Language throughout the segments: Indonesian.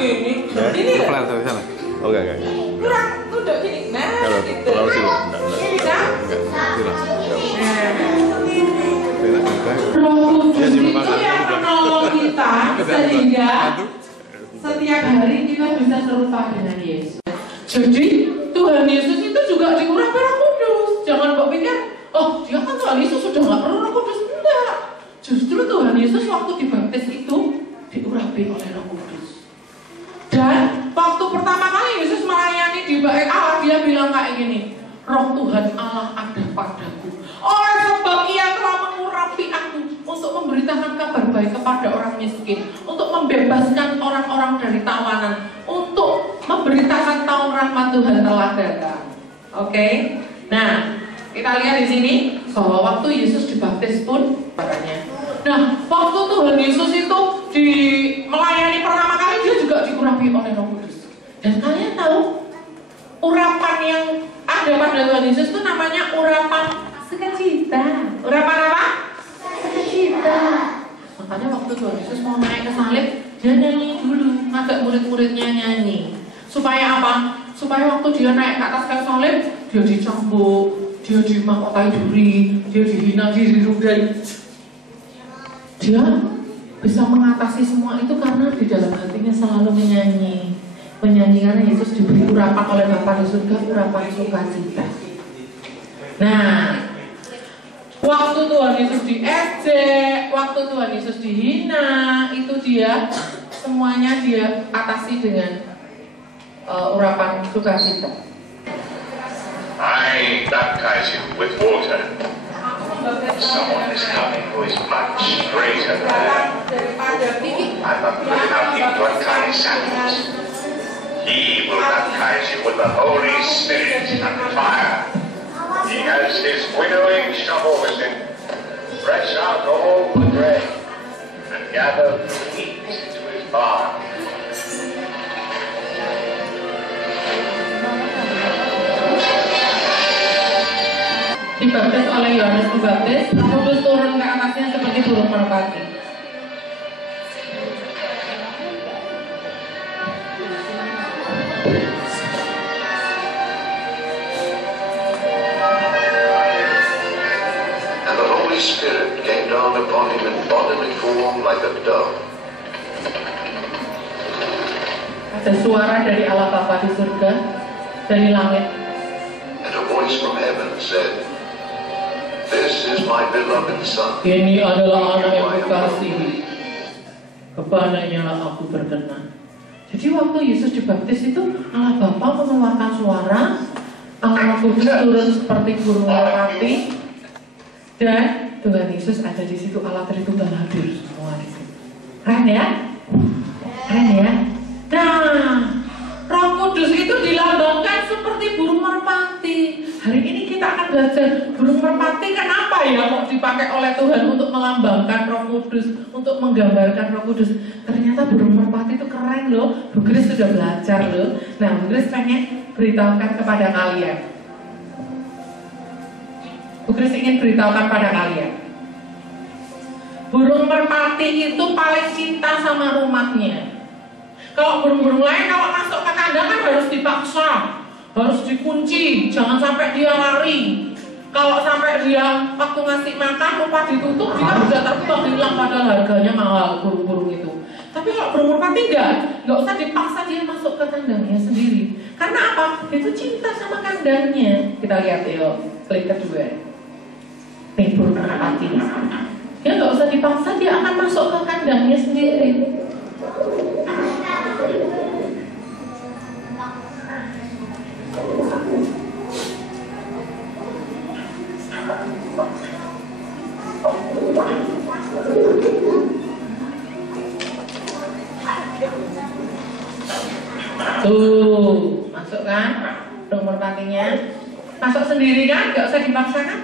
gini. Ini pelan sampai sana. Oh enggak. Kurang duduk gini. Nah, Kalau gitu. terlalu silau. Enggak. Ini bisa? Silau. Roh Kudus itu yang menolong kita sehingga setiap hari kita bisa serupa dengan Yesus. Jadi Tuhan Yesus itu juga diurapi Roh Kudus. Jangan kok pikir, oh dia kan Tuhan Yesus sudah nggak perlu Roh Kudus. Enggak. Justru Tuhan Yesus waktu dibaptis itu diurapi oleh Roh Kudus. Dan waktu pertama kali Yesus melayani di bait Allah, dia bilang kayak gini, Roh Tuhan Allah ada padaku. Oleh sebab Ia telah mengurapi aku untuk memberitakan kabar baik kepada orang miskin, untuk membebaskan orang-orang dari tawanan, untuk memberitakan tahun rahmat Tuhan telah datang. Oke? Nah, kita lihat di sini bahwa waktu Yesus dibaptis pun katanya. Nah, waktu Tuhan Yesus itu melayani pertama kali, dia juga diurapi oleh Roh Kudus. Dan kalian tahu urapan yang ada pada Tuhan Yesus itu namanya urapan sukacita. Urapan apa? Sukacita. Makanya waktu Tuhan Yesus mau naik ke salib, dia nyanyi dulu, ngajak murid-muridnya nyanyi. Supaya apa? Supaya waktu dia naik ke atas kayu salib, dia dicambuk, dia dimahkotai duri, dia dihina, dirudai. Dia bisa mengatasi semua itu karena di dalam hatinya selalu menyanyi. Menyanyi karena Yesus diberi urapan oleh Bapa di surga, urapan sukacita. Nah, waktu Tuhan Yesus diejek, waktu Tuhan Yesus dihina, itu dia semuanya dia atasi dengan urapan sukacita. I baptize you with water. Someone is coming who is much greater than I. I'm not good enough even to untie his sandals. He will baptize you with the Holy Spirit and fire. He has his winnowing shovel with him. Thresh out all the grain and gather the wheat into his barn. Dibaptis oleh Yohanes Pembaptis, Roh Kudus turun ke atasnya seperti burung merpati. And the Holy Spirit came down upon him in bodily form like a dove. Ada suara dari Allah Bapa di surga, dari langit. And a voice from heaven said, "This is my beloved Son." Ini adalah anak yang kukasihi, kepadanya aku berkenan. Jadi waktu Yesus dibaptis itu Allah Bapa mengeluarkan suara, Allah Roh Kudus turun seperti burung merpati, dan Tuhan Yesus ada di situ, Allah Tritunggal hadir semua di situ. Keren ya? Keren ya? Nah, Roh Kudus itu dilambangkan seperti burung merpati. Hari ini kita akan belajar burung merpati kenapa ya kok dipakai oleh Tuhan untuk melambangkan Roh Kudus, untuk menggambarkan Roh Kudus. Ternyata burung merpati itu keren loh. Bu Grace sudah belajar loh. Nah, Bu Grace pengen beritahukan kepada kalian. Bu Grace ingin beritahukan pada kalian. Burung merpati itu paling cinta sama rumahnya. Kalau burung-burung lain kalau masuk ke kandang kan harus dipaksa, harus dikunci, jangan sampai dia lari. Kalau sampai dia waktu ngasih makan lupa ditutup, dia bisa terbang hilang, padahal harganya mahal burung-burung itu. Tapi kalau burung merpati nggak usah dipaksa dia masuk ke kandangnya sendiri. Karena apa? Dia itu cinta sama kandangnya. Kita lihat yuk, klik kedua. Nih burung merpati. Dia nggak usah dipaksa, dia akan masuk ke kandangnya sendiri. Tuh, masuk kan? Burung merpatinya masuk sendiri kan? Gak usah dipaksakan.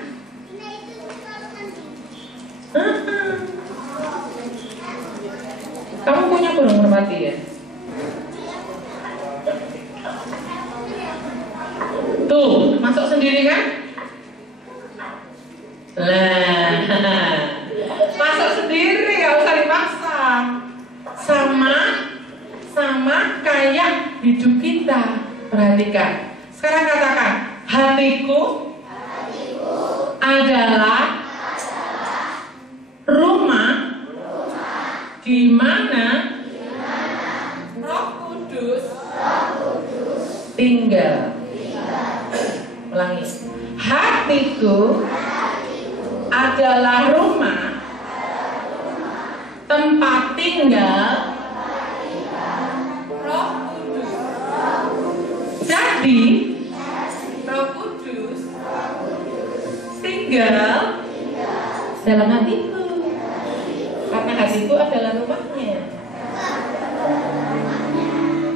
Kamu punya burung merpati ya? Tuh, masuk sendiri kan? Lah, masuk sendiri, gak usah dipaksa. Sama sama kayak hidup kita. Perhatikan. Sekarang katakan, hatiku adalah rumah di mana Roh Kudus tinggal. Ulangi. Hatiku adalah rumah tempat tinggal Roh Kudus Jadi Roh Kudus tinggal dalam hatiku, karena hatiku adalah rumahnya.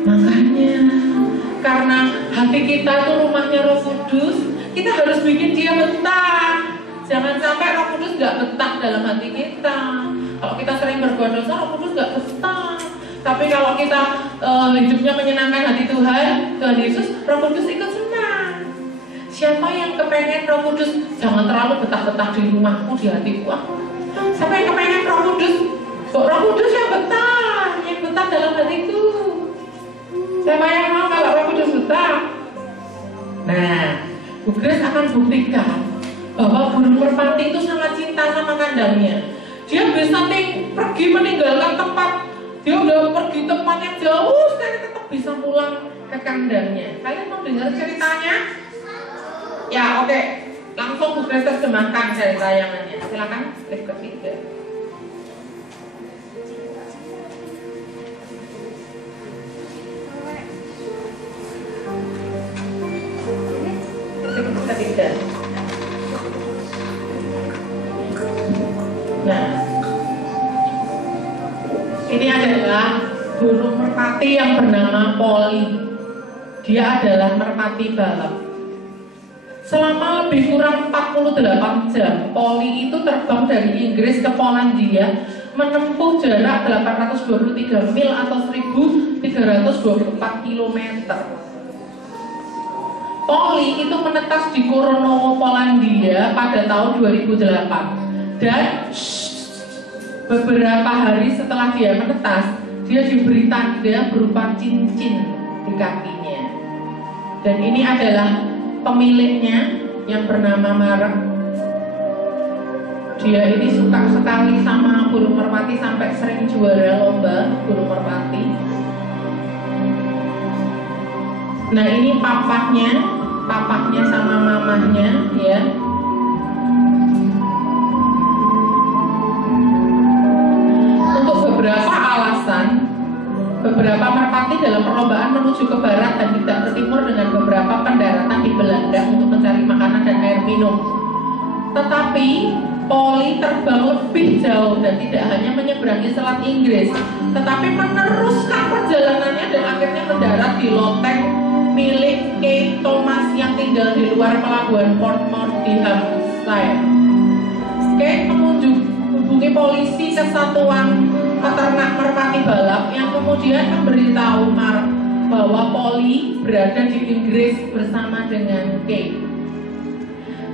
Makanya karena hati kita itu rumahnya Roh Kudus, kita harus bikin dia betah. Jangan sampai Roh Kudus gak betah dalam hati kita. Kalau kita sering berbuat dosa, Roh Kudus gak betah. Tapi kalau kita hidupnya menyenangkan hati Tuhan, Tuhan Yesus, Roh Kudus ikut senang. Siapa yang kepengen Roh Kudus? Jangan terlalu betah-betah di rumahku, di hatiku. Siapa yang kepengen Roh Kudus? Roh Kudus yang betah dalam hatiku. Siapa yang mau kalau Roh Kudus betah? Nah, Bu Grace akan buktikan bahwa burung merpati itu sangat cinta sama kandangnya. Dia bisa pergi meninggalkan tempat, dia udah pergi tempat yang jauh, sekali tetap bisa pulang ke kandangnya. Kalian mau dengar ceritanya? Ya, oke. Langsung Bu Grace terjemahkan dari tayangannya. Silakan klik ketiga. Ketiga. Nah, ini adalah burung merpati yang bernama Polly. Dia adalah merpati balap. Selama lebih kurang 48 jam, Polly itu terbang dari Inggris ke Polandia, menempuh jarak 823 mil atau 1324 km. Polly itu menetas di Koronowo, Polandia pada tahun 2008. Dan beberapa hari setelah dia menetas, dia diberi tanda berupa cincin di kakinya. Dan ini adalah pemiliknya yang bernama Marek. Dia ini suka sekali sama burung merpati sampai sering juara lomba burung merpati. Nah, ini papahnya sama mamahnya, ya. Untuk beberapa alasan, beberapa merpati dalam perlombaan menuju ke barat dan tidak ke timur dengan beberapa pendaratan di Belanda untuk mencari makanan dan air minum. Tetapi Polly terbang lebih jauh dan tidak hanya menyeberangi Selat Inggris, tetapi meneruskan perjalanannya dan akhirnya mendarat di loteng milik Kate Thomas yang tinggal di luar pelabuhan Portsmouth di Hampshire. Kate menghubungi polisi kesatuan peternak merpati balap yang kemudian memberitahu Mark bahwa Polly berada di Inggris bersama dengan Kate.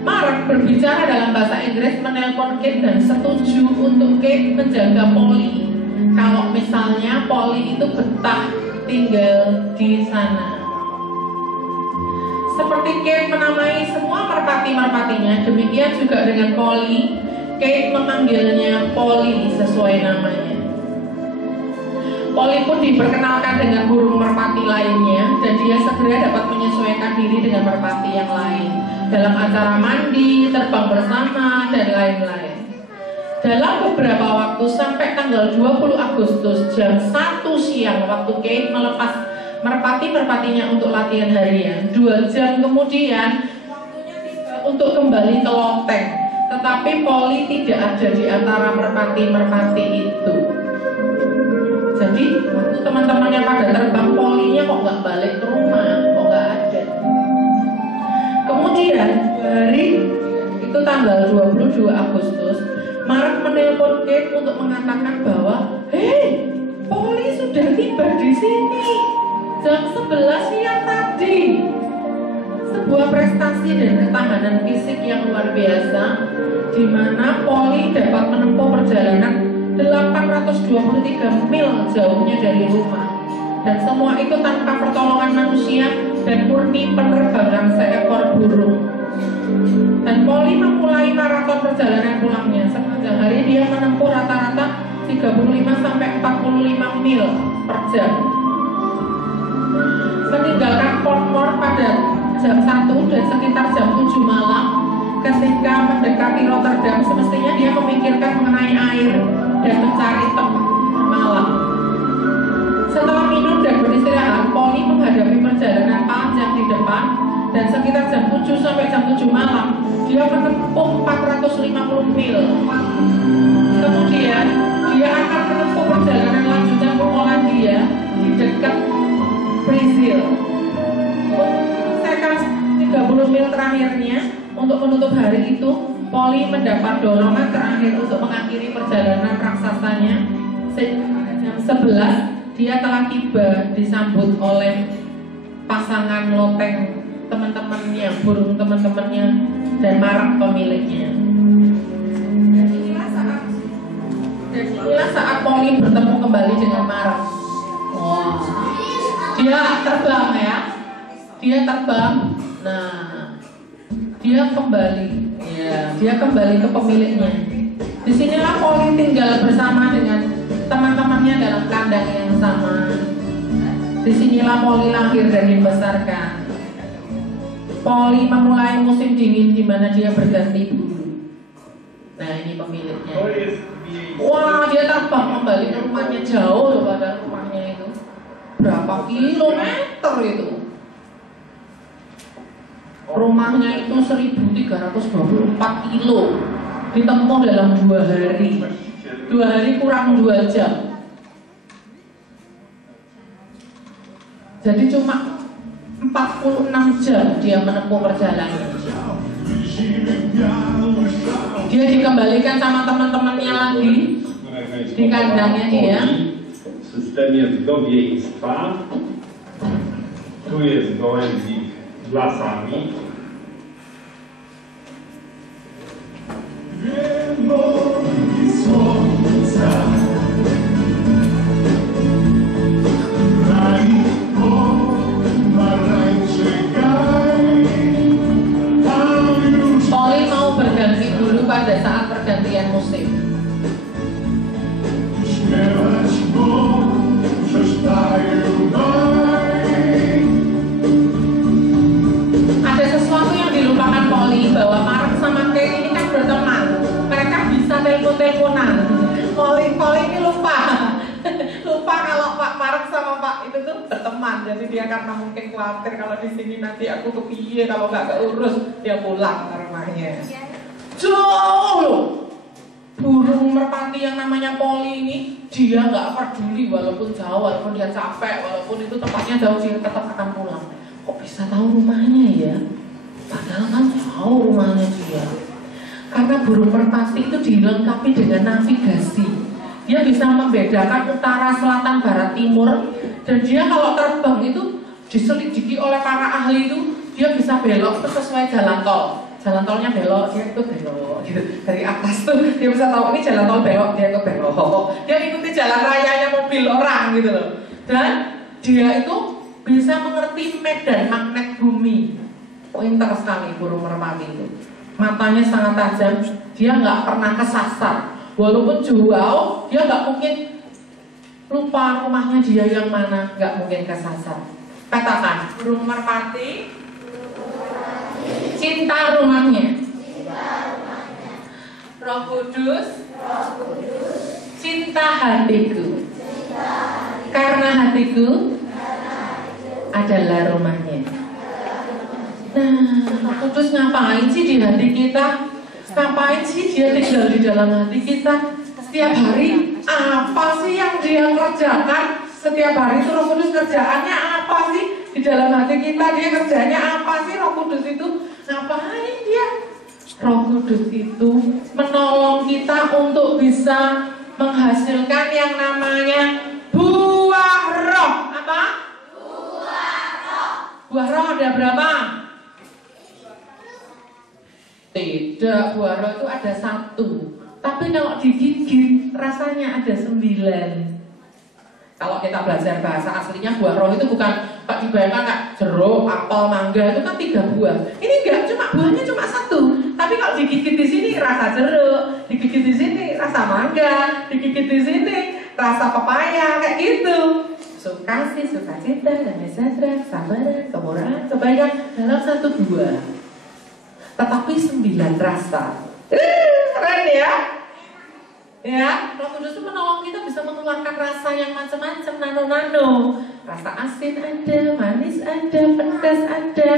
Mark berbicara dalam bahasa Inggris, menelpon Kate dan setuju untuk Kate menjaga Polly kalau misalnya Polly itu betah tinggal di sana. Seperti Kate menamai semua merpati-merpatinya, demikian juga dengan Polly. Kate memanggilnya Polly sesuai namanya. Polly pun diperkenalkan dengan burung merpati lainnya, dan dia segera dapat menyesuaikan diri dengan merpati yang lain dalam acara mandi, terbang bersama, dan lain-lain. Dalam beberapa waktu sampai tanggal 20 Agustus jam 1 siang waktu Kate melepas merpati-merpatinya untuk latihan harian, 2 jam kemudian waktunya tiba untuk kembali ke loteng. Tetapi Polly tidak ada di antara merpati-merpati itu. Jadi waktu teman-temannya pada terbang, Polly-nya kok nggak balik ke rumah, kok nggak ada. Kemudian hari itu tanggal 22 Agustus, Mark menelpon Kate untuk mengatakan bahwa, "Hei, Polly sudah tiba di sini jam 11 siang tadi." Sebuah prestasi dan ketahanan fisik yang luar biasa, di mana Polly dapat menempuh perjalanan 823 mil jauhnya dari rumah. Dan semua itu tanpa pertolongan manusia dan murni penerbangan seekor burung. Dan Polly memulai maraton perjalanan pulangnya. Sepanjang hari dia menempuh rata-rata 35 sampai 45 mil per jam. Meninggalkan Portmore pada jam 1 dan sekitar jam 7 malam. Ketika mendekati Rotterdam, semestinya dia memikirkan mengenai air dan mencari tempat bermalam. Setelah minum dan beristirahat, Polly menghadapi perjalanan panjang di depan. Dan sekitar jam 7 sampai jam 7 malam dia menempuh 450 mil. Kemudian dia akan menempuh perjalanan lanjutan ke Polandia di dekat Brazil. Sekitar 30 mil terakhirnya untuk menutup hari itu, Polly mendapat dorongan terakhir untuk mengakhiri perjalanan raksasanya. Jam 11 dia telah tiba, disambut oleh pasangan loteng teman-temannya, burung teman-temannya, dan marak pemiliknya. Dan inilah saat Polly bertemu kembali dengan Marak. Wow. Dia terbang ya, dia terbang. Nah, dia kembali, ya, dia kembali ke pemiliknya. Disinilah Polly tinggal bersama dengan teman-temannya dalam kandang yang sama. Disinilah Polly lahir dan dibesarkan. Polly memulai musim dingin di mana dia berganti bulu. Nah, ini pemiliknya. Wah, dia terbang kembali ke rumahnya, jauh loh pada rumahnya itu. Berapa kilometer itu? Rumahnya itu 1324 kilo. Ditempuh dalam 2 hari. 2 hari kurang 2 jam. Jadi cuma 46 jam dia menempuh perjalanan. Dia dikembalikan sama teman-temannya lagi di kandangnya dia. System jest do wiejstwa. Tu jest gołębik z lasami. Polly mau berganti dulu pada saat pergantian musim. Ada sesuatu yang dilupakan Polly, bahwa Mark sama Kay ini kan berteman. Mereka bisa telepon-teleponan. Polly ini lupa kalau Pak Mark sama Pak itu tuh berteman. Jadi dia karena mungkin khawatir kalau di sini nanti aku kepiye, kalau nggak keurus dia pulang ke rumahnya. Jauh loh. Burung merpati yang namanya Polly ini, dia nggak peduli walaupun jauh, walaupun dia capek, walaupun itu tempatnya jauh, dia tetap akan pulang. Kok bisa tahu rumahnya ya? Padahal kan jauh rumahnya dia. Karena burung merpati itu dilengkapi dengan navigasi. Dia bisa membedakan utara, selatan, barat, timur. Dan dia kalau terbang itu diselidiki oleh para ahli itu, dia bisa belok itu sesuai jalan tol. Jalan tolnya belok, dia ikut belok gitu. Dari atas tuh dia bisa tahu ini jalan tol belok, dia ikut belok. Dia ikuti jalan rayanya mobil orang gitu loh. Dan dia itu bisa mengerti medan magnet bumi. Pintar sekali burung merpati itu. Matanya sangat tajam, dia nggak pernah kesasar. Walaupun jauh, dia nggak mungkin lupa rumahnya dia yang mana, nggak mungkin kesasar. Katakan, burung merpati cinta rumahnya. Roh Kudus cinta hatiku. Karena hatiku adalah rumahnya. Nah, Roh Kudus ngapain sih di hati kita? Ngapain sih dia tinggal di dalam hati kita? Setiap hari apa sih yang dia kerjakan? Setiap hari itu Roh Kudus kerjaannya apa sih? Di dalam hati kita dia kerjanya apa sih? Roh Kudus itu ngapain dia? Roh Kudus itu menolong kita untuk bisa menghasilkan yang namanya buah roh. Apa? Buah roh. Buah roh ada berapa? Tidak, buah roh itu ada 1. Tapi kalau digigit rasanya ada 9. Kalau kita belajar bahasa aslinya buah roh itu bukan Pak dibayangkan Kak, jeruk, apel, mangga itu kan 3 buah. Ini enggak, cuma buahnya cuma 1. Tapi kalau digigit di sini rasa jeruk, digigit di sini rasa mangga, digigit di sini rasa pepaya kayak gitu. Sukasih, sukacita, damai sejahtera, kesabaran, kemurahan, kebaikan dalam 1 buah. Tetapi 9 rasa. Keren ya? Ya, Roh Kudus itu menolong kita bisa mengeluarkan rasa yang macam-macam, nano-nano. Rasa asin ada, manis ada, pedas ada,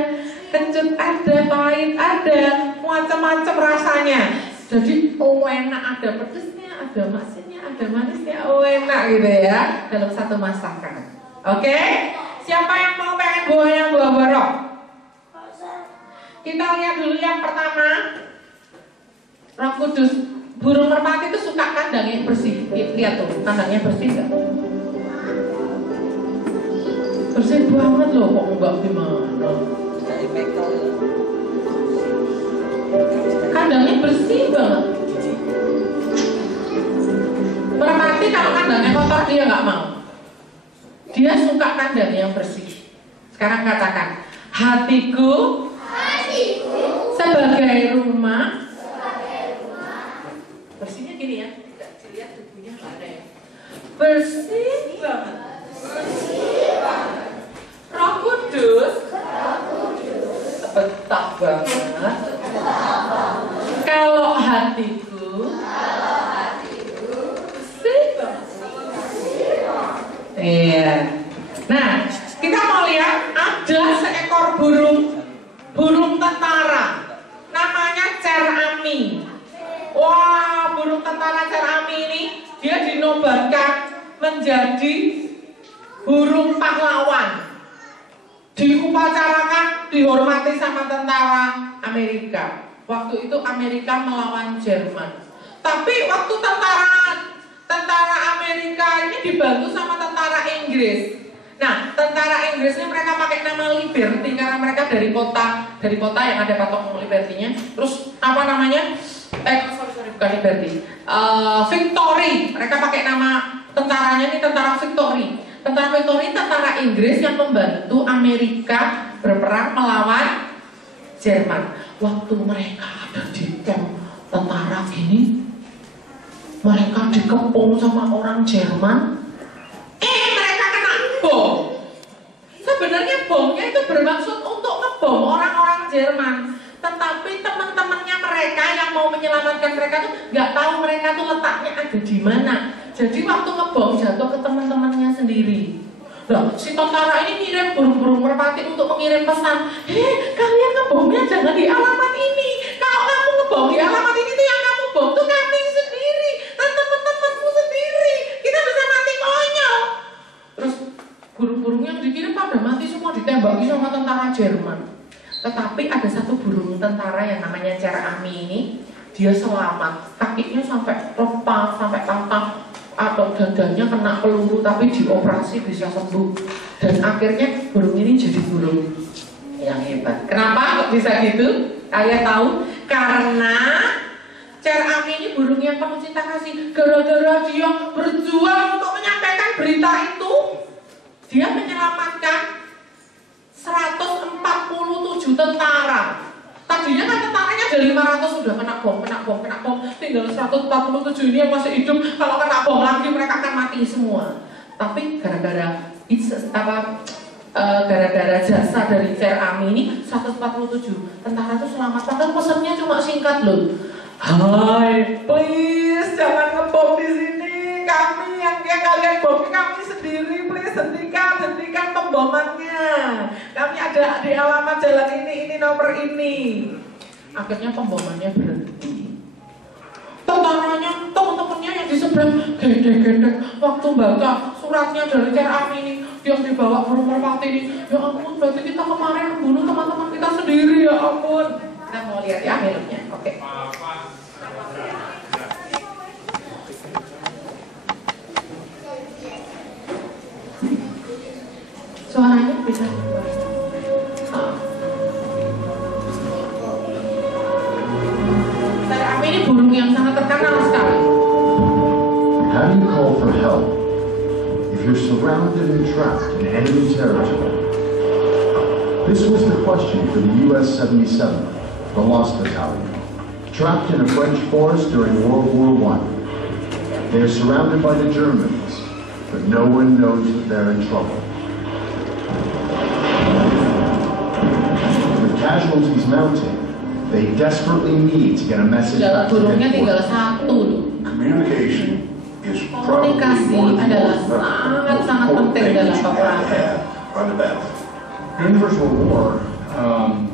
kecut ada, pahit ada, macam-macam rasanya. Jadi enak, ada pedasnya, ada masinnya, ada manisnya, enak gitu ya dalam 1 masakan. Oke? Siapa yang mau pengen buah roh? Kita lihat dulu yang pertama. Roh Kudus. Burung merpati itu suka kandang yang bersih. Lihat tuh, kandangnya bersih nggak? Bersih banget loh, kok enggak gimana? Kandangnya bersih banget. Merpati kalau kandangnya kotor dia nggak mau. Dia suka kandang yang bersih. Sekarang katakan, hatiku sebagai rumah. Bersihnya gini ya, tidak dilihat tubuhnya nggak ada ya. Bersih banget. Roh Kudus betah banget. Kalau hatiku bersih banget. Iya. Nah, kita mau lihat ada seekor burung tentara, namanya cerami. Wah, burung tentara cerami ini dia dinobatkan menjadi burung pahlawan. Diupacarakan, dihormati sama tentara Amerika. Waktu itu Amerika melawan Jerman. Tapi waktu tentara Amerika ini dibantu sama tentara Inggris. Nah, tentara Inggris ini mereka pakai nama Liberty karena mereka dari kota yang ada patung Liberty-nya. Terus apa namanya? Bukan Liberty, Victory. Mereka pakai nama tentaranya ini tentara Victory. Tentara Victory tentara Inggris yang membantu Amerika berperang melawan Jerman. Waktu mereka ada di camp tentara gini, mereka dikepung sama orang Jerman. Mereka kena bom. Sebenarnya bomnya itu bermaksud untuk ngebom orang-orang Jerman. Tetapi teman-temannya mereka yang mau menyelamatkan mereka tuh nggak tahu mereka tuh letaknya ada di mana. Jadi waktu ngebom jatuh ke teman-temannya sendiri. Loh, si tentara ini ngirim burung-burung merpati untuk mengirim pesan. Kalian ngebomnya jangan di alamat ini. Kalau kamu ngebom di alamat ini tuh yang kamu bom tuh kambing sendiri dan teman-temanmu sendiri. Kita bisa mati konyol. Terus burung-burung yang dikirim pada mati semua ditembaki sama tentara Jerman. Tetapi ada satu burung tentara yang namanya cerami ini, dia selamat, kakinya sampai retak, sampai patah, atau dadanya kena peluru, tapi dioperasi bisa sembuh. Dan akhirnya burung ini jadi burung yang hebat. Kenapa kok bisa gitu? Kalian tahu? Karena cerami ini burung yang penuh cinta kasih. Gara-gara dia berjuang untuk menyampaikan berita itu, dia menyelamatkan 147 tentara. Tadinya kan tentaranya ada 500 sudah kena bom. Tinggal 147 ini yang masih hidup. Kalau kena bom lagi mereka akan mati semua. Tapi gara-gara jasa dari cerami ini 147 tentara itu selamat. Padahal pesannya cuma singkat loh. Hai, please jangan ngebom di sini. Kami yang kalian bom kami sendiri, please hentikan pembomannya. Kami ada di alamat jalan ini nomor ini. Akhirnya pembomannya berhenti. Tentaranya, teman-temannya yang di seberang gendek-gendek waktu baca suratnya dari cerami ini yang dibawa burung merpati ini. Ya ampun, berarti kita kemarin membunuh teman-teman kita sendiri, ya ampun. Kita mau lihat ya filmnya. Oke. Suaranya beda. Cerami ini burung yang sangat terkenal sekali. How do you call for help if you're surrounded and trapped in enemy territory. This was the question for the US 77, the Lost Battalion, trapped in a French forest during World War I. They are surrounded by the Germans, but no one knows that they're in trouble. With casualties mounting, they desperately need to get a message back to Burungnya tinggal headquarters. satu loh. Communication is probably Komunikasi one of the adalah most sangat-sangat important penting things dalam you have to peperangan. have on the battlefield. During the First World War,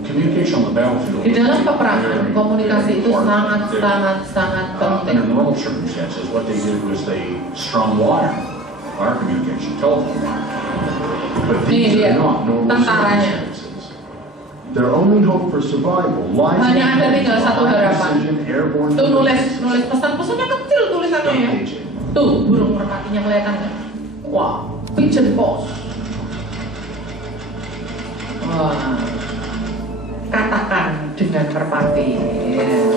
communication on the battlefield Di dalam peperangan, was very komunikasi itu important. sangat penting. Under normal circumstances, what they did was they strung wire communication, telephone wire. But Nih these dia, are not normal tentaranya. circumstances. Their only hope for survival lies in Hanya ada tinggal satu harapan. precision airborne Tuh nulis pesan-pesannya kecil tulisannya ya. paging. Tuh burung merpatinya kelihatan nggak? Wah, pigeon post. Wah, katakan dengan merpati.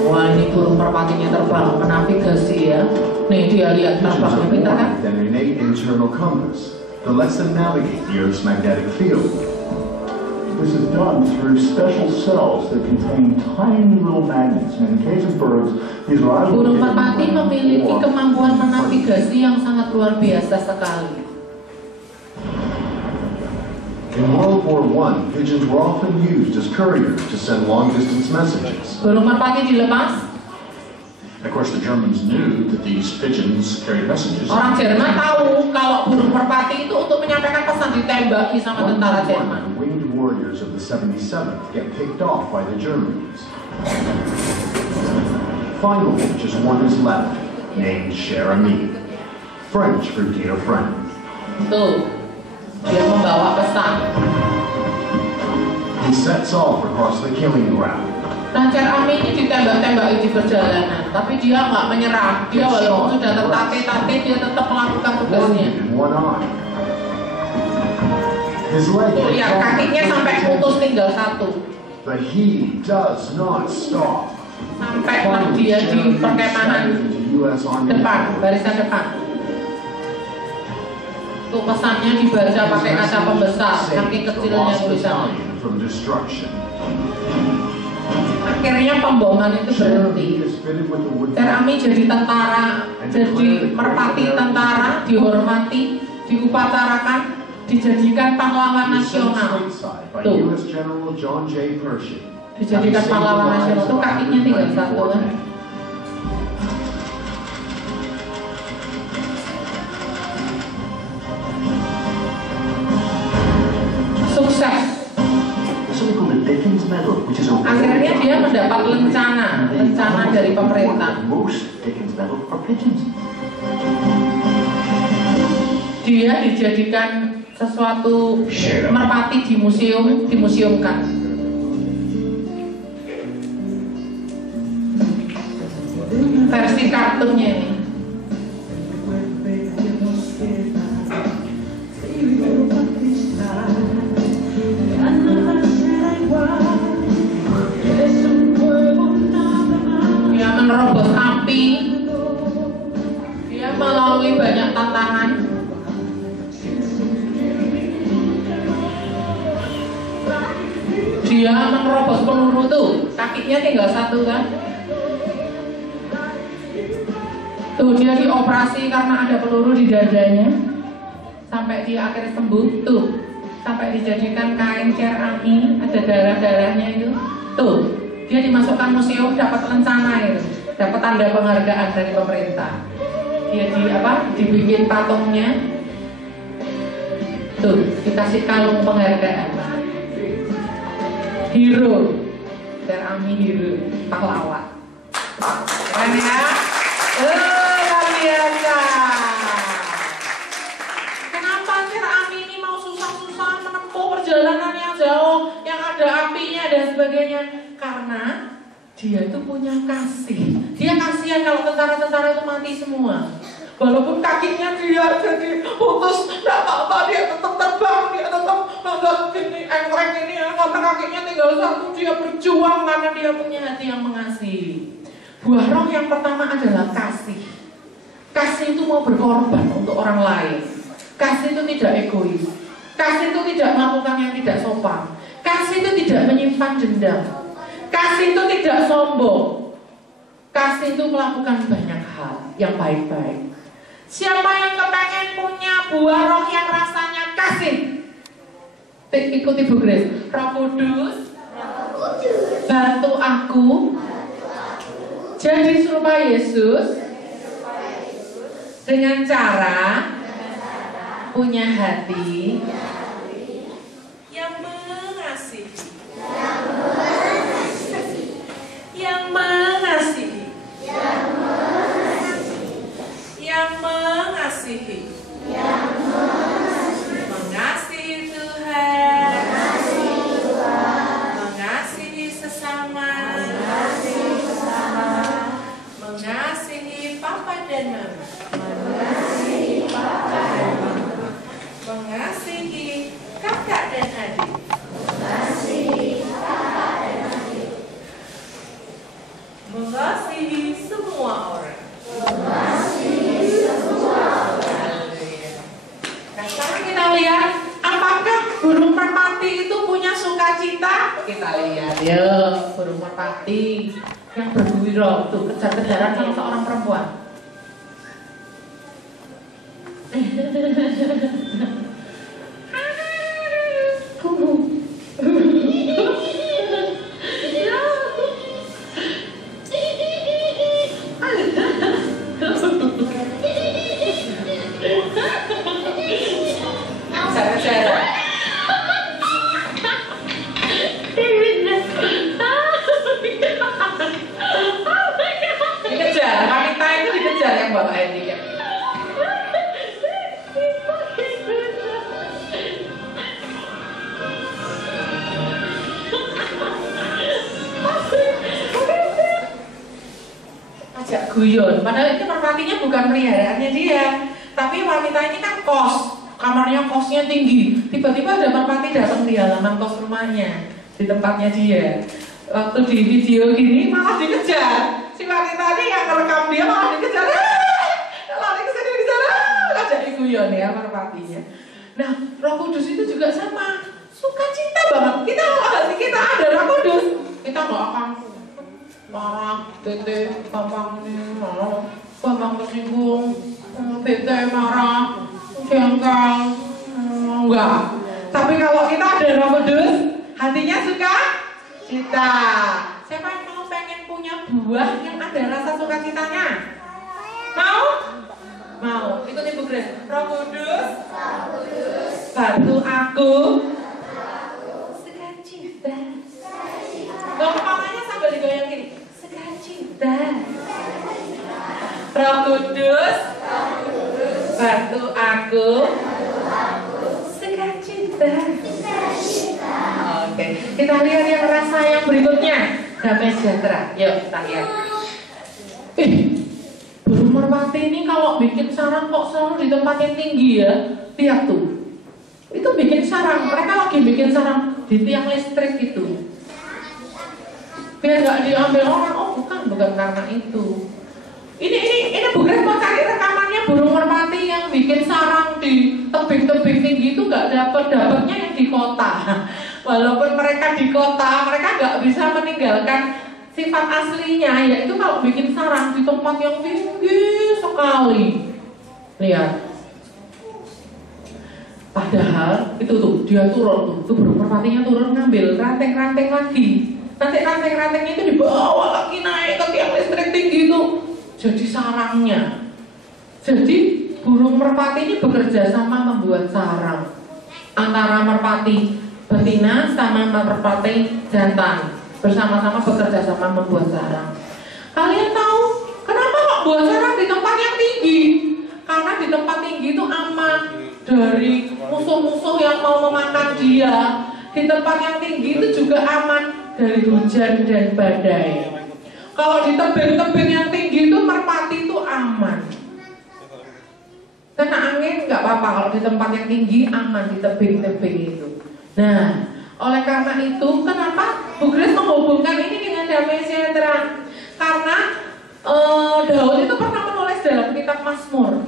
Wah, ini burung merpatinya terbang menavigasi ya. Nih dia lihat Pigeons terbangnya are pintar kan? born with an innate internal compass that lets them navigate the Earth's magnetic field. This is done through special cells that contain tiny little magnets. And in the case of birds, these are either Burung located merpati in the memiliki or kemampuan menavigasi yang sangat luar biasa sekali. In World War I, pigeons were often used as couriers to send long-distance messages. Burung merpati dilepas, Of course, the Germans knew that these pigeons carried messages. orang Jerman tahu kalau burung merpati itu untuk menyampaikan pesan ditembaki sama One tentara by Jerman. one, the winged warriors of the 77th get picked off by the Germans. Finally, just one is left, named Cher Ami, French for dear friend. Tuh, dia membawa pesan. He sets off across the killing ground. Nah, Cher Ami ini ditembak-tembaki di perjalanan, tapi dia nggak menyerah. Dia walaupun sudah tertatih-tatih, dia tetap melakukan tugasnya. Wounded in one eye. His leg Tuh lihat, is kakinya sampai putus tinggal satu. but he does not stop. Sampai Finally, dia Cher di Ami perkemahan is into US Army depan, headquarters. barisan depan. Tuh pesannya dibaca pakai kaca pembesar, saking kecilnya tulisannya. From destruction. Akhirnya pemboman itu berhenti. Cher Ami jadi tentara, jadi merpati tentara, dihormati, diupacarakan, dijadikan pahlawan nasional. Tuh, dijadikan pahlawan nasional tuh kakinya tinggal satu kan. Sukses. something called the Dickens Medal, which is a Akhirnya dia mendapat lencana dari pemerintah. Most Dickens Medal are pigeons. Dia dijadikan sesuatu merpati di museum, dimuseumkan. Versi kartunnya ini. Dia menerobos api. Dia melalui banyak tantangan. Dia menerobos peluru tuh, kakinya tinggal satu kan. Tuh dia dioperasi karena ada peluru di dadanya. Sampai dia akhirnya sembuh, tuh. Sampai dijadikan kain Cher Ami, ada darah-darahnya itu. Tuh, dia dimasukkan museum, dapat lencana itu. Dapat tanda penghargaan dari pemerintah. Dia dibikin patungnya. Tuh, dikasih kalung penghargaan. Hero, Cher Ami hero, pahlawan. Keren ya? Luar biasa. Kenapa Cher Ami ini mau susah-susah menempuh perjalanan yang jauh, yang ada apinya dan sebagainya? Karena dia itu punya kasih. Dia kasihan kalau tentara-tentara itu mati semua. Walaupun kakinya dia jadi putus, tidak apa-apa, dia tetap terbang, dia tetap nggak gini, engklek ini ya, karena kakinya tinggal satu, dia berjuang karena dia punya hati yang mengasihi. Buah roh yang pertama adalah kasih. Kasih itu mau berkorban untuk orang lain. Kasih itu tidak egois. Kasih itu tidak melakukan yang tidak sopan. Kasih itu tidak menyimpan dendam. Kasih itu tidak sombong. Kasih itu melakukan banyak hal yang baik-baik. Siapa yang kepengen punya buah roh yang rasanya kasih? Ikuti Bu Grace. Roh Kudus, bantu aku jadi serupa Yesus dengan cara punya hati yang mengasihi, yang mengasihi, yang mengasihi, mengasihi Tuhan, mengasihi sesama, mengasihi Papa dan Mama, mengasihi kakak dan adik, mengasihi semua orang. Nah, sekarang kita lihat apakah burung merpati itu punya sukacita? Kita lihat ya, burung merpati yang berwiro tuh kejar-kejaran sama seorang perempuan. Dikejar, wanita itu dikejar yang bawa Edik ya. Ajak guyon, padahal ini merpatinya bukan peliharaannya dia, tapi wanita ini kan kos, kamarnya kosnya tinggi. Tiba-tiba ada merpati datang di halaman kos rumahnya, di tempatnya dia. Waktu di video gini malah dikejar. Si wanita ini yang merekam dia malah dikejar. Lari ke sini dikejar. Ajak guyon ya merpatinya. Nah, Roh Kudus itu juga sama, sukacita banget. Kita kalau hati kita ada Roh Kudus, kita nggak akan marah, bete, gampang tersinggung, bete, marah, jengkel, enggak. Tapi kalau kita ada Roh Kudus, hatinya suka cita. Siapa yang mau pengen punya buah yang ada rasa sukacitanya? Mau? Mau. Ikuti Bu Grace. Roh Kudus, bantu aku sukacita. Gampangnya sambil digoyang gini. Sukacita. Roh Kudus, bantu aku sukacita. Oke, kita lihat yang rasa yang berikutnya, damai sejahtera. Yuk kita lihat. Burung merpati ini kalau bikin sarang kok selalu di tempat yang tinggi ya. Lihat tuh, itu bikin sarang. Mereka lagi bikin sarang di tiang listrik itu, biar nggak diambil orang. Oh bukan karena itu. Ini bukan mau cari rekamannya burung merpati yang bikin sarang di tebing-tebing tinggi itu nggak dapatnya yang di kota. Walaupun mereka di kota, mereka nggak bisa meninggalkan sifat aslinya, yaitu kalau bikin sarang di tempat yang tinggi sekali. Lihat. Padahal itu tuh dia turun tuh burung merpatinya turun ngambil ranting-ranting lagi. Nanti ranting-rantingnya itu dibawa lagi naik ke tiang listrik tinggi itu. Jadi sarangnya. Jadi burung merpati ini bekerja sama membuat sarang antara merpati betina sama merpati jantan, bersama-sama bekerja sama membuat sarang. Kalian tahu kenapa kok buat sarang di tempat yang tinggi? Karena di tempat tinggi itu aman dari musuh-musuh yang mau memakan dia. Di tempat yang tinggi itu juga aman dari hujan dan badai. Kalau di tebing-tebing yang tinggi itu merpati itu aman. Karena angin nggak apa-apa, kalau di tempat yang tinggi aman di tebing-tebing itu. Nah, oleh karena itu kenapa Bu Grace menghubungkan ini dengan damai sejahtera? Karena Daud itu pernah menulis dalam kitab Mazmur.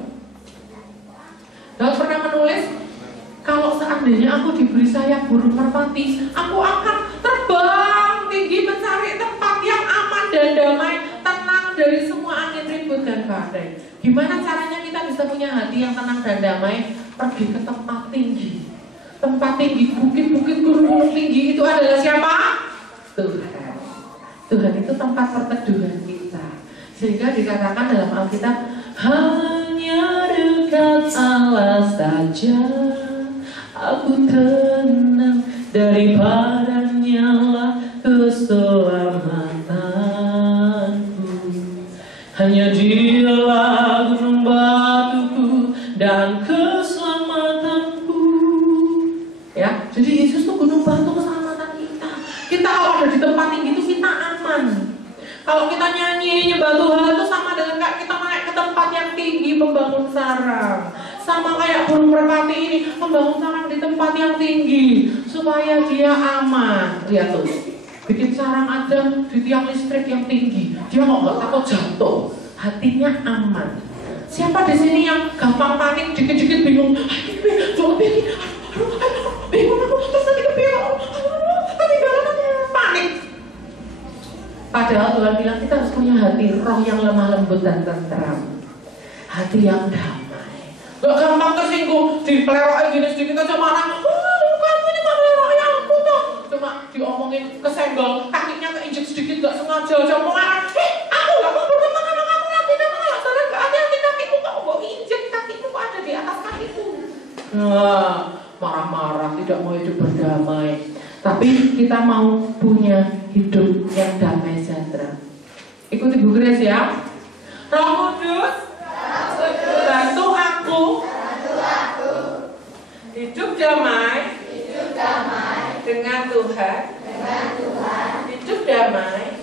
Daud pernah menulis, kalau seandainya aku diberi sayap burung merpati, aku akan terbang tinggi mencari tempat yang aman dan damai, tenang dari semua angin ribut dan badai. Gimana caranya kita bisa punya hati yang tenang dan damai? Pergi ke tempat tinggi. Tempat tinggi, bukit-bukit, gunung-gunung tinggi itu adalah siapa? Tuhan. Tuhan itu tempat perteduhan kita. Sehingga dikatakan dalam Alkitab, hanya dekat Allah saja aku tenang, daripadanya lah keselamatanku. Hanya Dialah gunung batuku dan keselamatanku. Ya, jadi Yesus itu gunung batu keselamatan kita. Kita kalau ada di tempat tinggi itu kita aman. Kalau kita nyanyi nyembah Tuhan itu sama dengan kayak kita naik ke tempat yang tinggi membangun sarang. Sama kayak burung merpati ini membangun sarang di tempat yang tinggi supaya dia aman. Lihat tuh, bikin sarang aja di tiang listrik yang tinggi. Dia nggak takut jatuh, hatinya aman. Siapa di sini yang gampang panik, dikit-dikit bingung? Bingung aku, terus nanti kepikiran, ketinggalan aku, panik. Padahal Tuhan bilang kita harus punya hati roh yang lemah lembut dan tenteram, hati yang damai. Gak gampang tersinggung, dipelerokin gini sedikit aja marah. Kamu ini gak melerokin aku tuh. Cuma diomongin kesenggol, kakinya keinjek sedikit gak sengaja aja mau marah. Aku gak mau berteman sama kamu lagi, kamu gak sadar gak hati-hati kakimu, kamu mau injek kakimu kok ada di atas kakiku. Nah, marah-marah, tidak mau hidup berdamai. Tapi kita mau punya hidup yang damai sejahtera. Ikuti Bu Grace ya. Roh Kudus, bantu aku hidup damai dengan Tuhan, hidup damai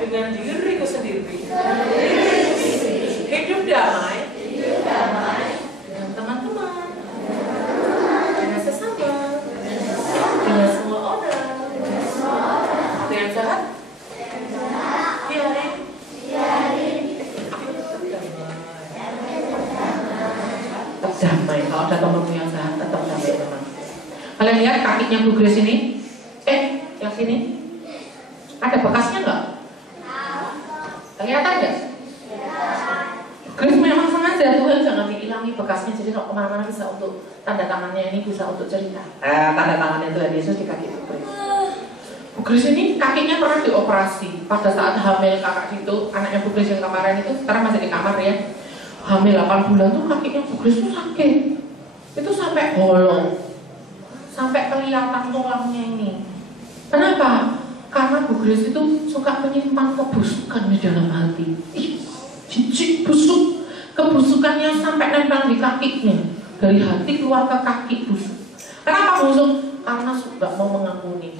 dengan diriku sendiri, hidup damai dengan teman-teman, dengan sesama, dengan semua orang. Ada yang jahat? Biarin. Tetap damai. Kalau ada temanmu yang jahat, tetap damai teman. Kalian lihat kakinya Bu Grace ini? Yang sini? Ada bekasnya nggak? Kelihatan nggak? Grace memang sengaja Tuhan jangan dihilangi bekasnya, jadi kalau kemana-mana bisa untuk tanda tangannya ini bisa untuk cerita. Tanda tangannya Tuhan Yesus di kaki Bu Grace. Bu Grace ini kakinya pernah dioperasi pada saat hamil kakak situ, anaknya Bu Grace yang kemarin itu sekarang masih di kamar ya. Hamil 8 bulan tuh kakinya Bu Grace tuh sakit, itu sampai bolong, sampai kelihatan tulangnya ini. Kenapa? Karena Bu Grace itu suka menyimpan kebusukan di dalam hati. Jijik, busuk, kebusukannya sampai nempel di kakinya, dari hati keluar ke kaki busuk. Kenapa busuk? Karena sudah mau mengampuni.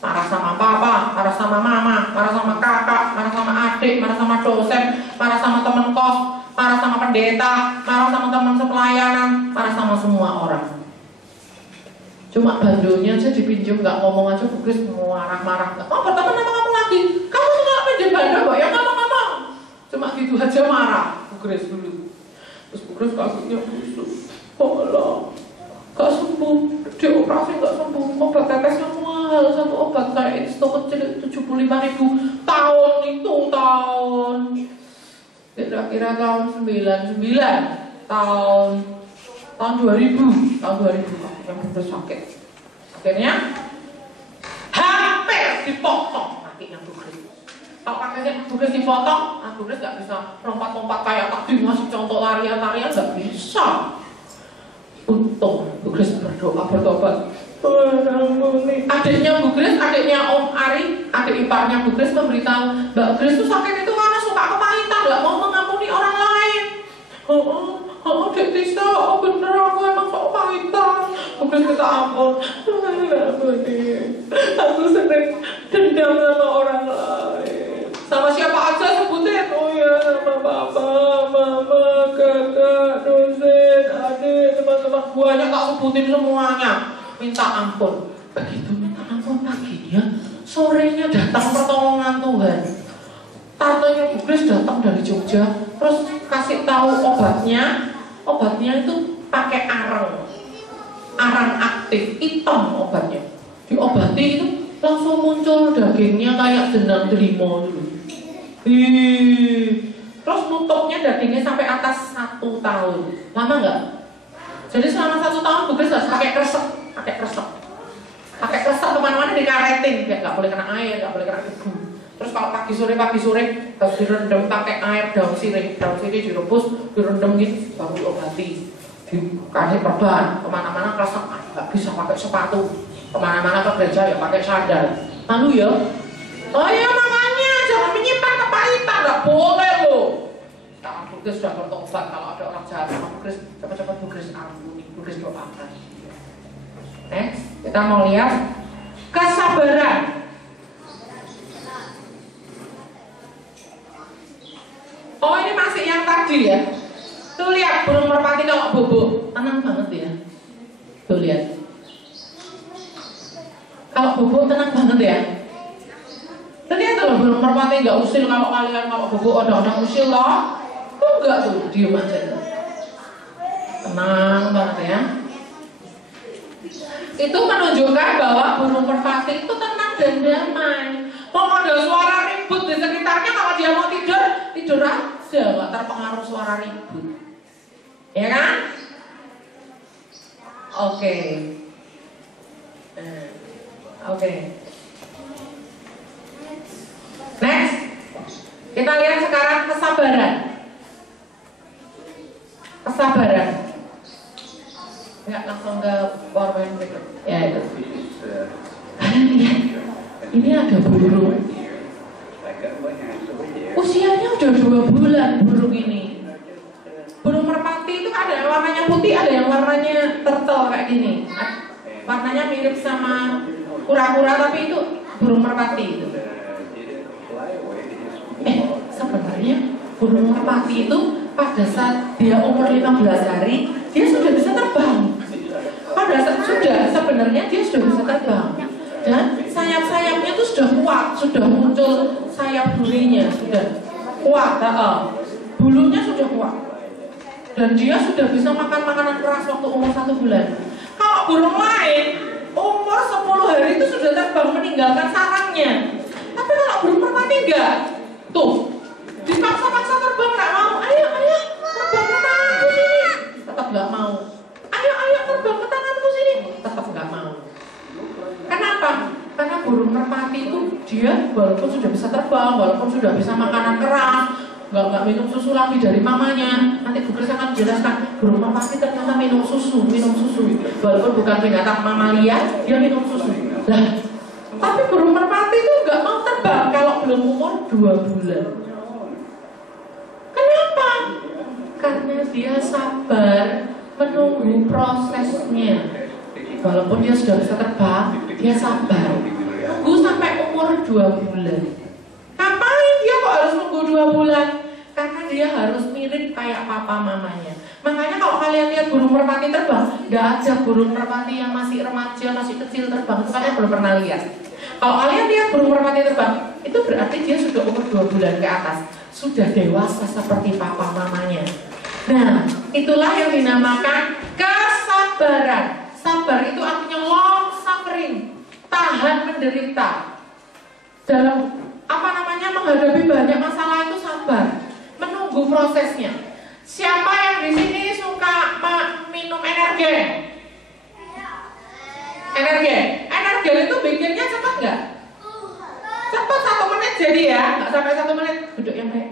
Marah sama papa, marah sama mama, marah sama kakak, marah sama adik, marah sama dosen, marah sama teman kos, marah sama pendeta, marah sama teman sepelayanan, marah sama semua orang. Cuma bandonya aja dipinjam, nggak ngomong aja Bu Grace marah-marah. Nggak mau berteman sama kamu lagi. Kamu nggak pinjam bando kok, ya ngomong-ngomong. Cuma gitu aja marah Bu Grace dulu. Terus Bu Grace kakinya busuk. Allah, gak sembuh. Dioperasi gak sembuh. Obat tetesnya mahal, satu obat kayak itu kecil 75.000 tahun itu tahun. Kira-kira tahun 99, tahun 2000 yang benar sakit. Akhirnya hampir dipotong kakinya Bu Grace. Kalau kakinya Bu Grace dipotong, Bu Grace gak bisa lompat-lompat kayak tadi ngasih contoh larian-larian, gak bisa. Untung Bu Grace berdoa bertobat. Adiknya Bu Grace, adiknya Om Ari, adik iparnya Bu Grace memberitahu Mbak Grace itu sakit itu karena suka kepahitan, gak mau mengampuni orang lain. Dek Tisa, bener aku emang sok pahitan. Bu Grace minta ampun. Aku sering dendam sama orang lain. Sama siapa aja sebutin? Oh ya, sama papa, mama, kakak, dosen, adik, teman-teman. Banyak tak sebutin semuanya. Minta ampun. Begitu minta ampun paginya, sorenya datang pertolongan Tuhan. Tantenya Bu Grace datang dari Jogja, terus kasih tahu obatnya, obatnya itu pakai arang aktif, hitam obatnya. Diobati itu langsung muncul dagingnya kayak dendang delimo dulu. Terus nutupnya dagingnya sampai atas 1 tahun. Lama nggak? Jadi selama 1 tahun Bu Kris harus pakai kresek kemana-mana dikaretin, nggak boleh kena air, nggak boleh kena debu. Terus kalau pagi sore harus direndam pakai air daun sirih direbus, direndam gitu, baru diobati. Dikasih perban, kemana-mana kresek, nggak bisa pakai sepatu, kemana-mana ke gereja ya pakai sandal. Malu ya? Oh ya makanya jangan menyimpan kepahitan, nggak boleh loh. Nah, Bu Kris sudah bertobat, kalau ada orang jahat sama Bu Kris, cepat-cepat Bu Kris ampuni, Bu Kris doakan. Next, kita mau lihat kesabaran. Oh ini masih yang tadi ya. Tuh lihat burung merpati kalau bobo, tenang banget ya. Tuh lihat. Kalau bobo tenang banget ya. Tuh lihat tuh burung merpati nggak usil kalau bobo ada usil loh. Kok enggak tuh, diem aja. Tenang banget ya. Itu menunjukkan bahwa burung merpati itu tenang dan damai. Mau ada suara ribut di sekitarnya, kalau dia mau tidur aja, nggak terpengaruh suara ribut. Ya kan? Oke. Next, kita lihat sekarang kesabaran. Nggak langsung ke PowerPoint berikut. Ya itu. Kalian lihat, ini ada burung. Usianya udah 2 bulan burung ini. Burung merpati itu ada yang warnanya putih, ada yang warnanya turtle kayak gini. Warnanya mirip sama kura-kura tapi itu burung merpati itu. Sebenarnya burung merpati itu pada saat dia umur 15 hari dia sudah bisa terbang. Sebenarnya dia sudah bisa terbang. Dan sayap-sayapnya itu sudah kuat, sudah muncul sayap durinya, sudah kuat, bulunya sudah kuat. Dan dia sudah bisa makan makanan keras waktu umur 1 bulan. Kalau burung lain umur 10 hari itu sudah terbang meninggalkan sarangnya. Tapi kalau burung merpati enggak, tuh dipaksa-paksa terbang nggak mau. Ayo terbang ke tanganku sini, tetap nggak mau. Ayo terbang ke tanganku sini, tetap nggak mau. Kenapa? Karena burung merpati itu dia walaupun sudah bisa terbang, walaupun sudah bisa makanan keras, nggak minum susu lagi dari mamanya. Nanti Bu Kris akan jelaskan burung merpati ternyata minum susu. Walaupun bukan binatang mamalia, dia minum susu. Lah, tapi burung merpati itu nggak mau terbang kalau belum umur 2 bulan. Kenapa? Karena dia sabar menunggu prosesnya. Walaupun dia sudah bisa terbang, dia sabar nunggu sampai umur 2 bulan. Ngapain dia kok harus nunggu 2 bulan? Karena dia harus mirip kayak papa mamanya. Makanya kalau kalian lihat burung merpati terbang, nggak aja burung merpati yang masih remaja, masih kecil terbang, itu kalian belum pernah lihat. Kalau kalian lihat burung merpati terbang, itu berarti dia sudah umur 2 bulan ke atas, sudah dewasa seperti papa mamanya. Nah, itulah yang dinamakan kesabaran. Sabar itu artinya long suffering, tahan menderita. Dalam menghadapi banyak masalah itu sabar, menunggu prosesnya. Siapa yang di sini suka minum energen? Energen itu bikinnya cepat nggak? Cepat 1 menit jadi ya, nggak sampai 1 menit. Duduk yang baik.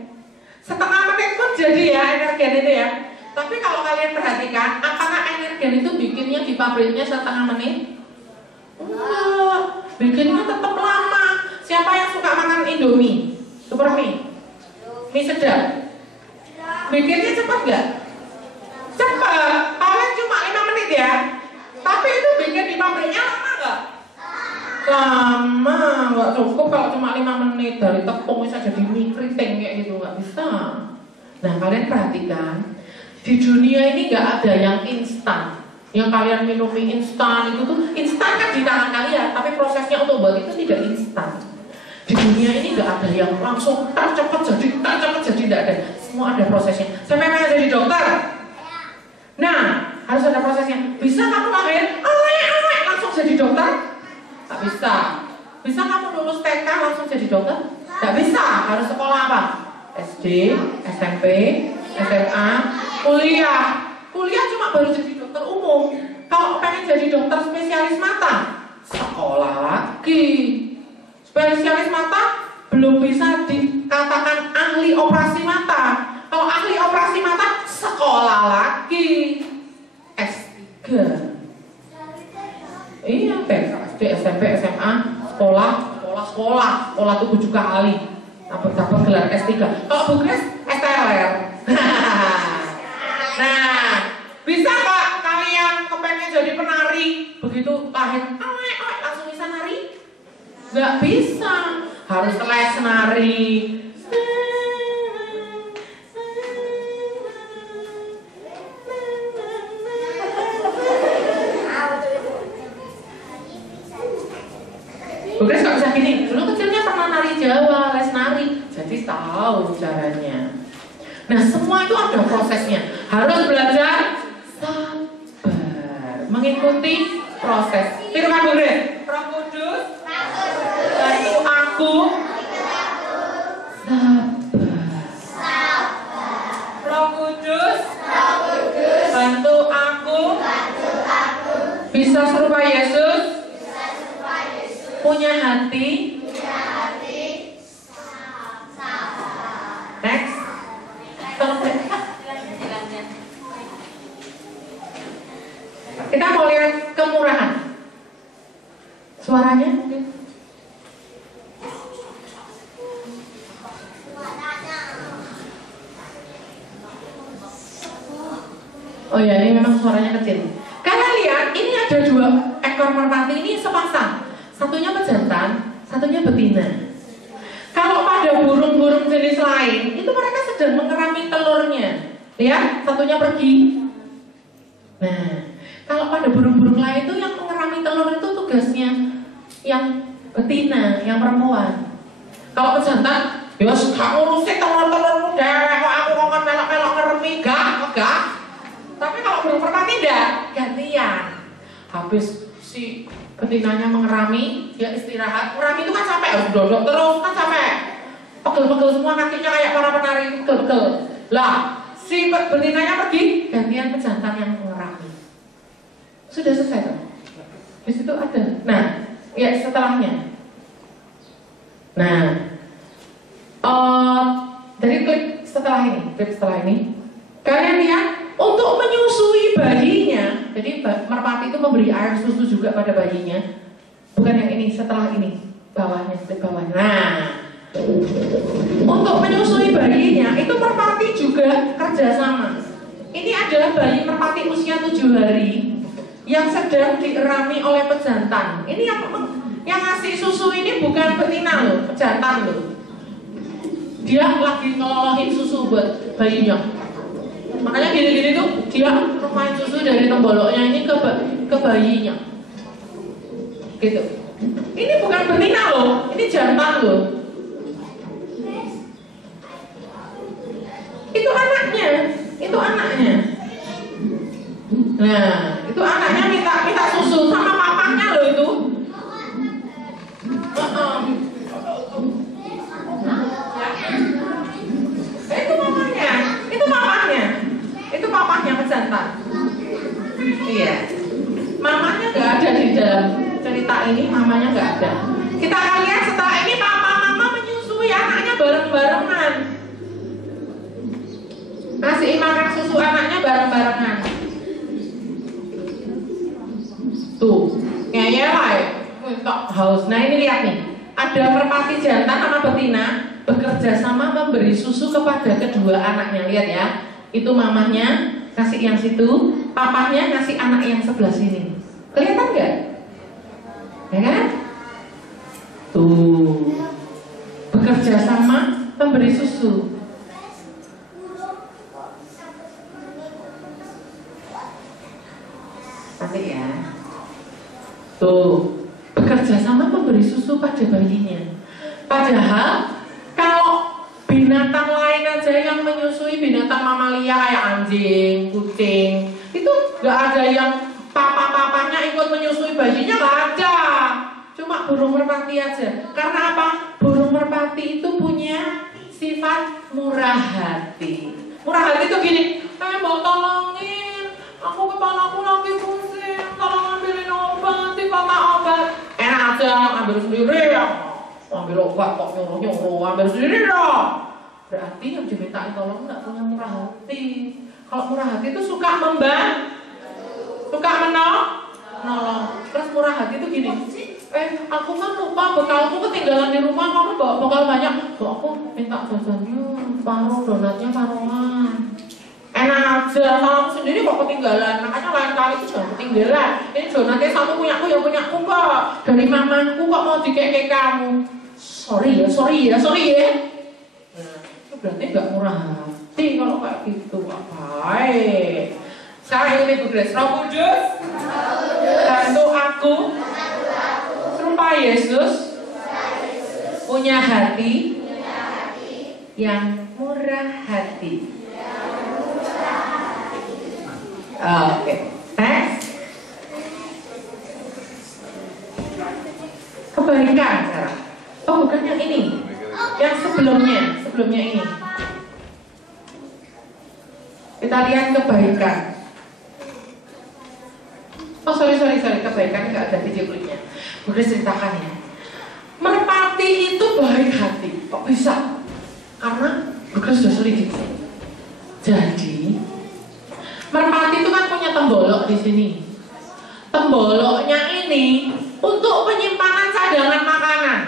Setengah menit pun jadi ya energen itu ya. Tapi kalau kalian perhatikan, apakah energen itu bikinnya di pabriknya setengah menit? Enggak, bikinnya tetap lama. Siapa yang suka makan Indomie, super mie sedap? Bikinnya cepat nggak? Cepat, paling cuma 5 menit ya. Tapi itu bikin di pabriknya lama nggak? Lama, nggak cukup kalau cuma 5 menit. Dari tepung bisa jadi mie keriting kayak gitu, nggak bisa. Nah kalian perhatikan, di dunia ini nggak ada yang instan. Yang kalian minum mie instan itu tuh instan kan di tangan kalian, tapi prosesnya untuk buat itu tidak instan. Di dunia ini nggak ada yang langsung cepat jadi, nggak ada. Semua ada prosesnya. Sampai pengen jadi dokter, Nah, harus ada prosesnya. Bisa kamu lahir, langsung jadi dokter? Tak bisa. Bisa kamu lulus TK langsung jadi dokter? Tak bisa. Harus sekolah apa? SD, SMP, SMA, kuliah. Kuliah cuma baru jadi dokter umum. Kalau pengen jadi dokter spesialis mata, sekolah lagi. Spesialis mata belum bisa dikatakan ahli operasi mata. Kalau ahli operasi mata, sekolah lagi. S3. Iya, SD, SMP, SMA, sekolah itu 7 kali. Dapat gelar S3. Kalau Bu Grace, STLR. Nah, bisa nggak kalian kepengen jadi penari? Begitu lahir, langsung bisa nari? Nggak bisa. Harus les nari. Bukan nggak bisa gini. Dulu kecilnya pernah nari Jawa, les nari, jadi tahu caranya. Nah, semua itu ada prosesnya. Harus belajar sabar, mengikuti proses. Firman Bu Grace, Roh Kudus, bantu aku sabar. Roh Kudus, bantu aku bisa serupa Yesus, punya hati. Next. Kita mau lihat kemurahan. Suaranya mungkin. Oh ya, ini memang suaranya kecil. Kalian lihat, ini ada 2 ekor merpati ini sepasang. Satunya pejantan, satunya betina. Kalau pada burung-burung jenis lain, itu mereka sedang mengerami telurnya. Ya, satunya pergi. Nah, kalau pada burung-burung lain itu yang mengerami telur itu tugasnya yang betina, yang perempuan. Kalau pejantan, ya kamu ngurusin telur-telurmu deh, kok aku ngomong melok-melok ngeremi, enggak. Tapi kalau burung merpati enggak, gantian. Habis si betinanya mengerami, dia istirahat. Mengerami itu kan capek, harus dodok terus, kan capek. Pegel-pegel semua kakinya kayak para penari, pegel-pegel. Lah, si betinanya pergi, gantian pejantan yang mengerami. Sudah selesai kan? Di situ ada. Nah, ya setelahnya. Nah, dari klip setelah ini, kalian lihat untuk menyusui bayinya. Jadi merpati itu memberi air susu juga pada bayinya. Bukan yang ini, setelah ini, bawahnya, klip bawahnya. Nah, untuk menyusui bayinya itu merpati juga kerjasama. Ini adalah bayi merpati usia 7 hari yang sedang dierami oleh pejantan. Ini yang ngasih susu ini bukan betina loh, pejantan loh. Dia lagi ngelolohin susu buat bayinya. Makanya gini-gini tuh dia numpahin susu dari temboloknya ini ke bayinya. Gitu. Ini bukan betina loh, ini jantan loh. Itu anaknya. Nah, itu anaknya minta susu sama papanya loh itu. Itu papanya pejantan. Iya. Mamanya nggak ada di dalam cerita ini, mamanya nggak ada. Kita akan lihat setelah ini mama menyusui anaknya bareng-barengan. Kasih makan susu anaknya bareng-barengan. Tuh, ngeyel kok haus. Nah ini lihat nih, ada merpati jantan sama betina bekerja sama memberi susu kepada kedua anaknya. Lihat ya, itu mamanya kasih yang situ, papahnya kasih anak yang sebelah sini. Kelihatan nggak? Ya kan? Tuh, bekerja sama memberi susu. Nanti ya. Tuh, bekerja sama memberi susu pada bayinya. Padahal kalau binatang lain aja yang menyusui, binatang mamalia kayak anjing, kucing, Itu nggak ada yang papa-papanya ikut menyusui bayinya, nggak ada. Cuma burung merpati aja. Karena apa? Burung merpati itu punya sifat murah hati. Murah hati itu gini, mau tolongin, aku kepalaku lagi pusing, tolong ambilin obat, dipata obat. Enak aja, ambil sendiri ya. Ambil obat kok nyuruh-nyuruh, ambil sendiri dong. Berarti yang dimintain tolong nggak punya murah hati. Kalau murah hati itu suka suka menolong. Terus murah hati itu gini, aku kan lupa bekalku ketinggalan di rumah, kamu bawa bekal banyak. Aku minta jajannya paruh, donatnya paruhan. Enak aja, kalau aku sendiri kok ketinggalan. Makanya lain kali itu jangan ketinggalan. Ini donatnya satu punyaku, ya punyaku kok. Dari mamaku kok mau dikeke kamu. Sorry ya. Itu berarti nggak murah hati kalau kayak gitu. Baik. Sekarang ini Bu Grace, Roh Kudus bantu aku serupa Yesus punya hati yang murah hati. Oke, next. Kebaikan sekarang. Oh, bukan yang ini. Yang sebelumnya ini. Kita lihat kebaikan. Oh, sorry, kebaikan nggak ada video klipnya. Boleh ceritakan ya. Merpati itu baik hati. Kok bisa? Karena bukan sudah selidiki. Jadi, merpati itu kan punya tembolok di sini. Temboloknya ini untuk penyimpanan cadangan makanan.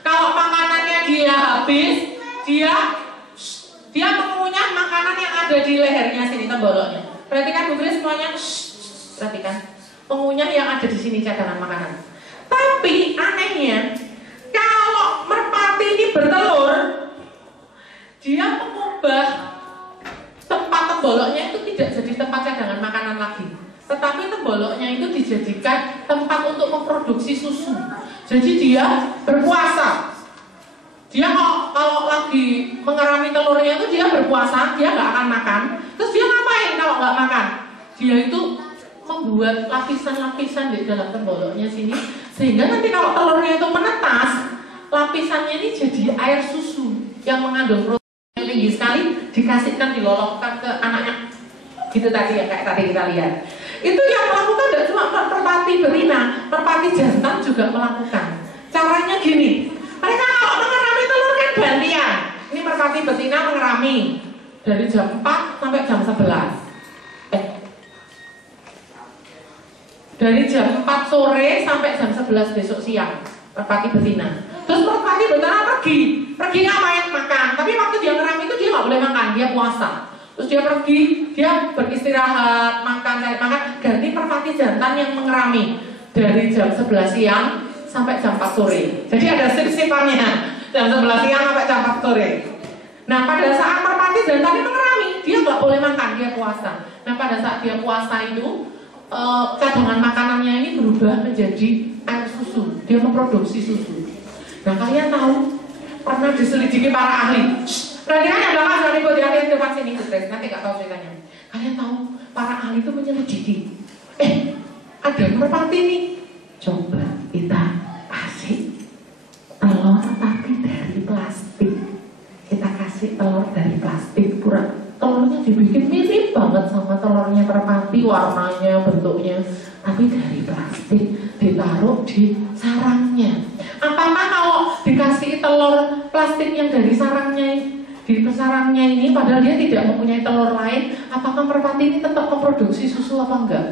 Kalau makanannya dia habis, dia mengunyah makanan yang ada di lehernya sini, temboloknya. Perhatikan Bu Grace semuanya. Perhatikan, mengunyah yang ada di sini cadangan makanan. Tapi anehnya, kalau merpati ini bertelur, dia mengubah tempat temboloknya itu tidak jadi tempat cadangan makanan lagi, tetapi temboloknya itu dijadikan tempat untuk memproduksi susu. Jadi dia berpuasa. Dia kalau lagi mengerami telurnya itu dia berpuasa, dia nggak akan makan. Terus dia ngapain kalau nggak makan? Dia itu membuat lapisan-lapisan di dalam temboloknya sini, sehingga nanti kalau telurnya itu menetas, lapisannya ini jadi air susu yang mengandung protein yang tinggi sekali, dikasihkan, dilolokkan ke anaknya. Gitu tadi ya, kayak tadi kita lihat. Itu yang melakukan tidak cuma merpati betina, merpati jantan juga melakukan. Caranya gini, mereka kalau mengerami telur kan gantian. Ini merpati betina mengerami dari jam 4 sampai jam 11. Dari jam 4 sore sampai jam 11 besok siang, merpati betina. Terus merpati betina pergi ngapain? Makan. Tapi waktu dia ngerami itu dia nggak boleh makan, dia puasa. Terus dia pergi, dia beristirahat, makan, ganti merpati jantan yang mengerami dari jam 11 siang sampai jam 4 sore. Jadi ada sip-sipannya, jam 11 siang sampai jam 4 sore. Nah, pada saat merpati jantan ini mengerami, dia nggak boleh makan, dia puasa. Nah, pada saat dia puasa itu, cadangan makanannya ini berubah menjadi air susu. Dia memproduksi susu. Nah, kalian tahu, pernah diselidiki para ahli. Perhatikan yang belakang dari ibu di depan sini, nanti nggak tahu ceritanya. Kalian tahu, para ahli itu menyelidiki. Ada merpati nih. Coba kita kasih telur tapi dari plastik. Kita kasih telur dari plastik, telurnya dibikin mirip banget sama telurnya merpati, warnanya, bentuknya, tapi dari plastik, ditaruh di sarangnya. Apakah kalau dikasih telur plastik yang dari sarangnya, di sarangnya ini, padahal dia tidak mempunyai telur lain, apakah merpati ini tetap memproduksi susu apa enggak?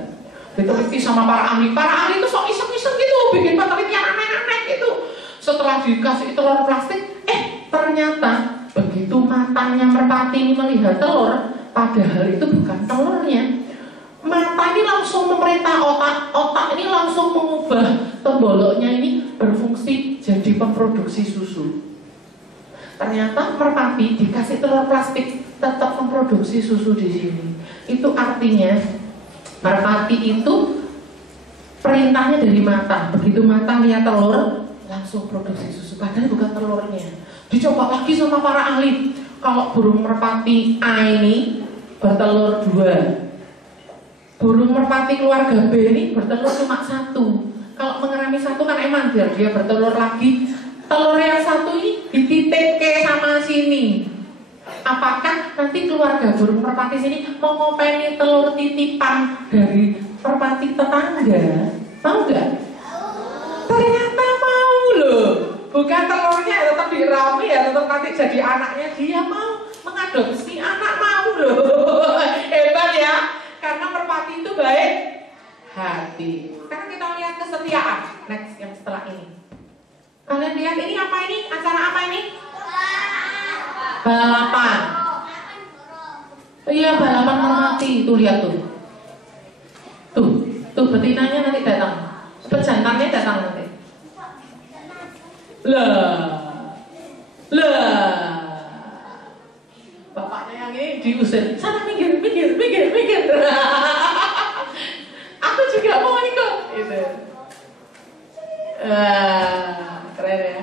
Diteliti sama para ahli. Para ahli itu sok iseng-iseng gitu, bikin penelitian aneh-aneh gitu. Setelah dikasih telur plastik, ternyata begitu matanya merpati ini melihat telur, padahal itu bukan telurnya. Mata ini langsung memerintah otak ini langsung mengubah temboloknya ini berfungsi jadi pemproduksi susu. Ternyata merpati dikasih telur plastik tetap memproduksi susu di sini. Itu artinya merpati itu perintahnya dari mata. Begitu mata lihat telur, langsung produksi susu. Padahal bukan telurnya. Dicoba lagi sama para ahli. Kalau burung merpati A ini bertelur 2, burung merpati keluarga B ini bertelur cuma satu. Kalau mengerami satu kan emang biar dia bertelur lagi. Telur yang satu ini dititip ke sama sini. Apakah nanti keluarga burung merpati sini mau ngopeni telur titipan dari merpati tetangga? Mau nggak? Ternyata mau loh. Bukan telurnya tetap dirami ya, tetap nanti jadi anaknya, dia mau mengadopsi anak, mau loh. Hebat ya. Karena merpati itu baik hati. Sekarang kita lihat kesetiaan. Next yang setelah ini. Kalian lihat ini apa ini? Acara apa ini? Balapan. Oh iya, balapan merpati. Tuh lihat tuh. Tuh betinanya nanti datang. Pejantannya datang nanti. Lah. Bapaknya yang ini diusir. Sana minggir. Aku juga mau ikut. Gitu. Keren ya.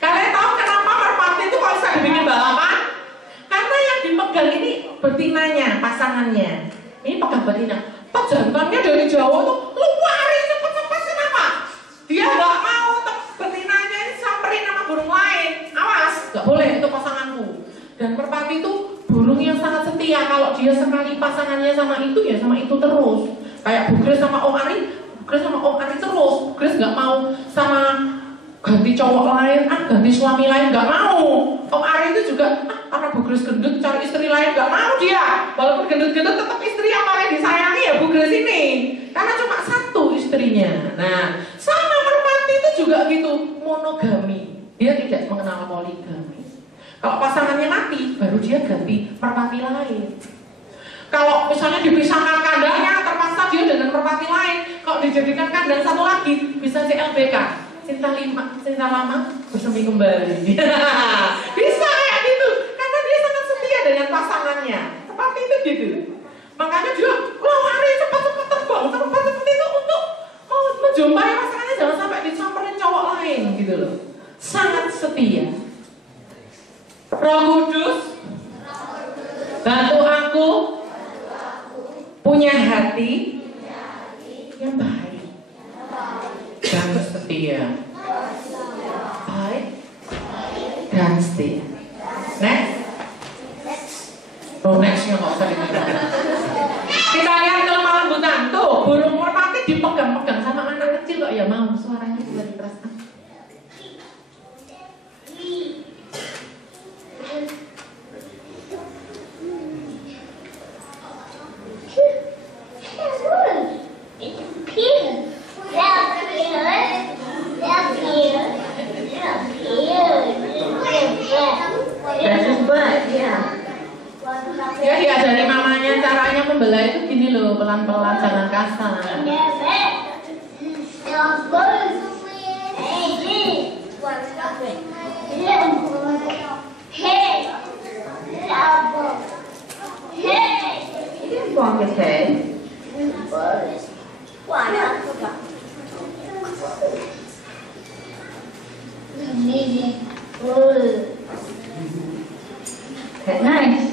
Kalian tahu kenapa merpati itu kalau bisa dibikin balapan? Karena yang dipegang ini betinanya, pasangannya. Ini pegang betina. Pejantannya dari jauh tuh luarin cepet-cepet. Kenapa? Dia nggak mau betinanya ini samperin sama burung lain. Awas, nggak boleh, itu pasanganku. Dan merpati itu burung yang sangat setia. Kalau dia sekali pasangannya sama itu, ya sama itu terus. Kayak Bugres sama Om Ari, terus. Bugres nggak mau sama ganti cowok lain, ganti suami lain, nggak mau. Om Ari itu juga, karena Bugres gendut cari istri lain, nggak mau dia. Walaupun gendut-gendut tetap istri yang paling disayangi ya Bugres ini. Karena cuma satu istrinya. Nah, sama merpati itu juga gitu, monogami. Dia tidak mengenal poligami. Kalau pasangannya mati, baru dia ganti merpati lain. Kalau misalnya dipisahkan kandangnya, terpaksa dia dengan merpati lain. Kalau dijadikan kandang satu lagi, bisa CLBK. Cinta lama bersemi kembali. Bisa ya gitu, karena dia sangat setia dengan pasangannya. Seperti itu gitu. Makanya dia lari cepat-cepat terbang, cepat-cepat itu untuk mau menjumpai pasangannya, jangan sampai dicamperin cowok lain gitu loh. Sangat setia. Roh Kudus, bantu aku punya hati yang baik dan setia. Baik dan setia. Next. Oh, nextnya nggak usah dibilang. Kita lihat kelemah lembutan. Tuh, burung merpati dipegang-pegang sama anak kecil kok ya mau. Suaranya juga diteraskan. Ya diajari mamanya caranya membelah itu gini loh, pelan-pelan, jangan kasar. Okay, nice.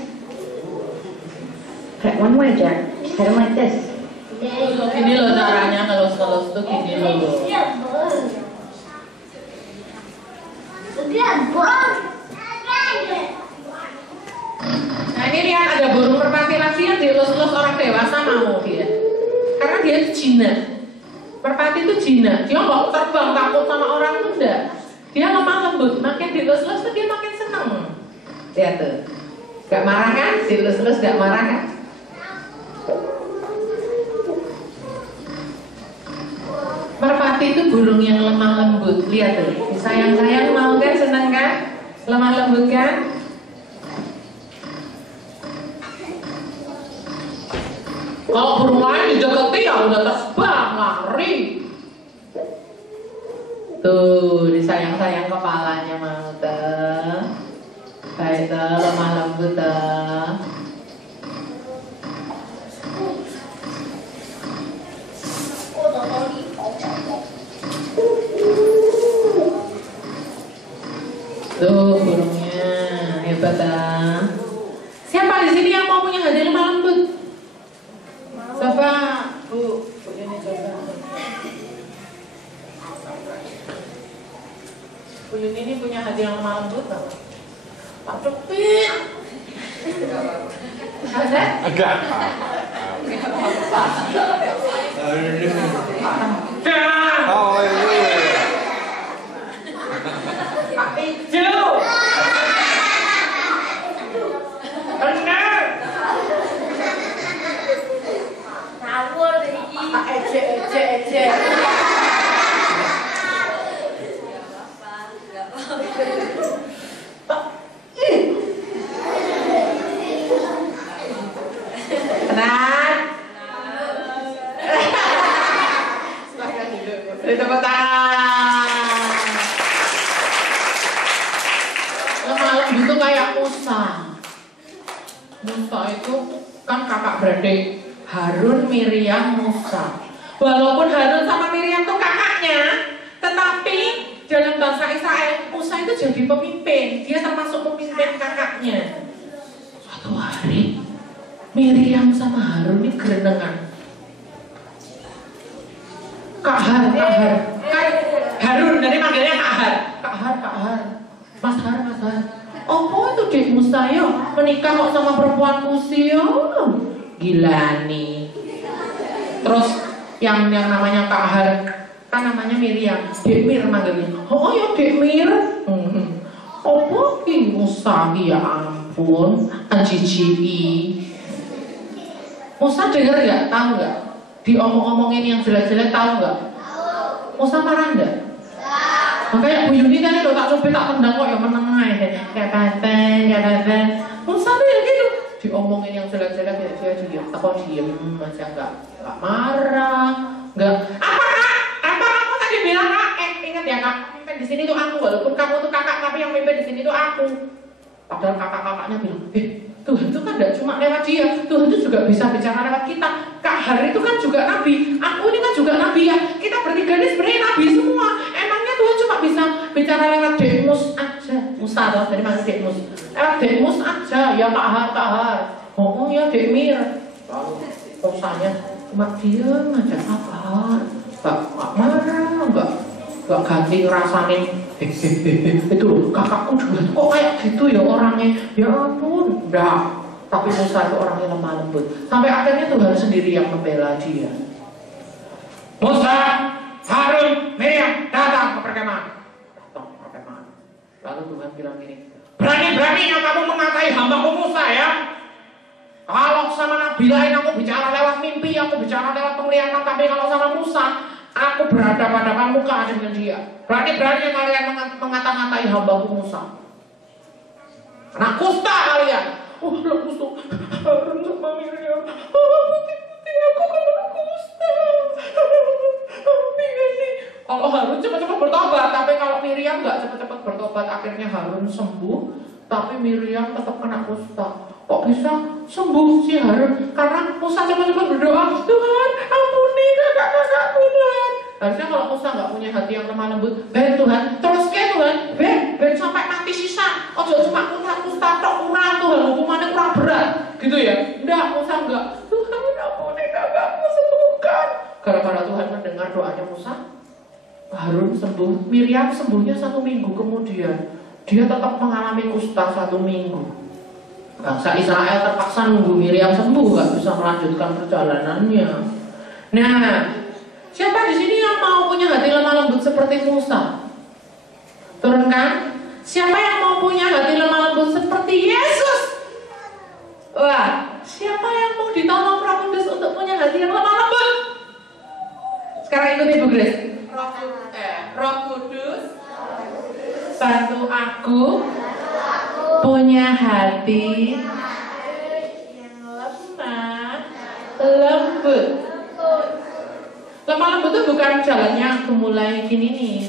Okay, one way, Jack. Head like this. Gini loh caranya ngelus-ngelus tuh gini loh. Nah ini lihat ada burung merpati lagi yang dielus-elus orang dewasa mau dia. Karena dia itu jinak. Merpati itu jinak. Dia nggak terbang takut sama orang tuh enggak. Dia lemah lembut. Makin dielus-elus tuh dia makin seneng. Lihat tuh. Gak marah kan? Dielus-elus gak marah kan? Merpati itu burung yang lemah lembut. Lihat tuh, disayang-sayang mau kan, seneng kan? Lemah lembut kan? Kalau burung lain dideketi ya udah terbang, lari. Tuh, disayang-sayang kepalanya mau tuh. Baik tuh, lemah lembut tuh. Tuh burungnya hebat ah. Siapa di sini yang mau punya hati lemah lembut? Siapa? Buyun ini punya hati yang lemah lembut nggak? Pak Cepit. Ada? Enggak. Oh iya. Pak Ijo. Benar. Ngawur iki. Pak Ece. Tenang. Silahkan duduk. Beri tepuk tangan. Lemah lembut itu kayak Musa. Musa itu kan kakak beradik Harun, Miriam, Musa. Walaupun Harun sama Miriam itu kakaknya, tetapi dalam bahasa Israel Musa itu jadi pemimpin. Dia termasuk pemimpin kakaknya. Suatu hari Miriam sama Harun ini gerenengan. Kak Har. Kan Harun, jadi manggilnya Kak Har. Mas Har. Oh itu Dek Musa yo menikah kok sama perempuan kusi yo. Gila nih. Terus yang namanya Kak Har kan namanya Miriam. Dek Mir manggilnya. Oh ya Dek Mir. Oh ki Musa ya ampun, anjiji. Musa denger nggak? Tahu nggak? Diomong-omongin yang jelek-jelek tahu nggak? Musa marah nggak? Makanya Bu Yuni kan itu tak coba tak tendang kok yang meneng aja. Ya tante. Musa tuh ya gitu. Diomongin yang jelek-jelek ya dia diem. Apa diem aja nggak marah, nggak. Apa kamu tadi bilang kak? Ingat ya kak, mimpin di sini tuh aku. Walaupun kamu tuh kakak tapi yang mimpin di sini tuh aku. Padahal kakak-kakaknya bilang, Tuhan itu kan tidak cuma lewat dia, Tuhan itu juga bisa bicara lewat kita. Kak Har itu kan juga nabi, aku ini kan juga nabi ya. Kita bertiga ini sebenarnya nabi semua. Emangnya Tuhan cuma bisa bicara lewat Demus aja. Musa loh, dari mana Demus? Lewat Demus aja, ya Kak Har. Oh ya Demir. Lalu Musanya cuma diam aja Kak Har. Gak marah, gak ganti rasanya. Itu loh, kakakku juga kok kayak gitu ya orangnya. Ya ampun, enggak. Tapi Musa itu orangnya lemah lembut. Sampai akhirnya Tuhan sendiri yang membela dia. Musa, Harun, Miriam datang ke perkemahan. Lalu Tuhan bilang gini, berani-beraninya kamu mengatai hambaku Musa ya. Kalau sama nabi lain aku bicara lewat mimpi, aku bicara lewat penglihatan. Tapi kalau sama Musa, aku berhadapan-hadapan muka dengan dia. Berani-beraninya kalian mengata-ngatai hambaku Musa. Anak kusta kalian. Anak kusta. Harun sama Miriam. Putih-putih aku kan anak kusta. Kalau Harun cepat-cepat bertobat, tapi kalau Miriam nggak cepat-cepat bertobat, akhirnya Harun sembuh, tapi Miriam tetap kena kusta. Kok bisa sembuh si Harun? Karena Musa cepat-cepat berdoa, Tuhan ampuni kakak-kakakku Tuhan. Harusnya kalau Musa nggak punya hati yang lemah lembut, ben Tuhan, terus ke Tuhan, ben sampai mati sisa. Ojo cuma kusta tok kurang Tuhan, hukumannya kurang berat, gitu ya? Enggak, Musa enggak. Tuhan ampuni kakakku, sembuhkan. Gara-gara Tuhan mendengar doanya Musa, Harun sembuh. Miriam sembuhnya 1 minggu kemudian. Dia tetap mengalami kusta 1 minggu. Bangsa Israel terpaksa nunggu Miriam sembuh, gak bisa melanjutkan perjalanannya. Nah, siapa di sini yang mau punya hati lemah lembut seperti Musa? Turunkan. Siapa yang mau punya hati lemah lembut seperti Yesus? Wah, siapa yang mau ditolong Roh Kudus untuk punya hati yang lemah lembut? Sekarang ikuti Bu Grace. Roh Kudus, bantu aku punya hati yang lemah lembut. Lemah lembut itu bukan jalannya aku mulai gini nih.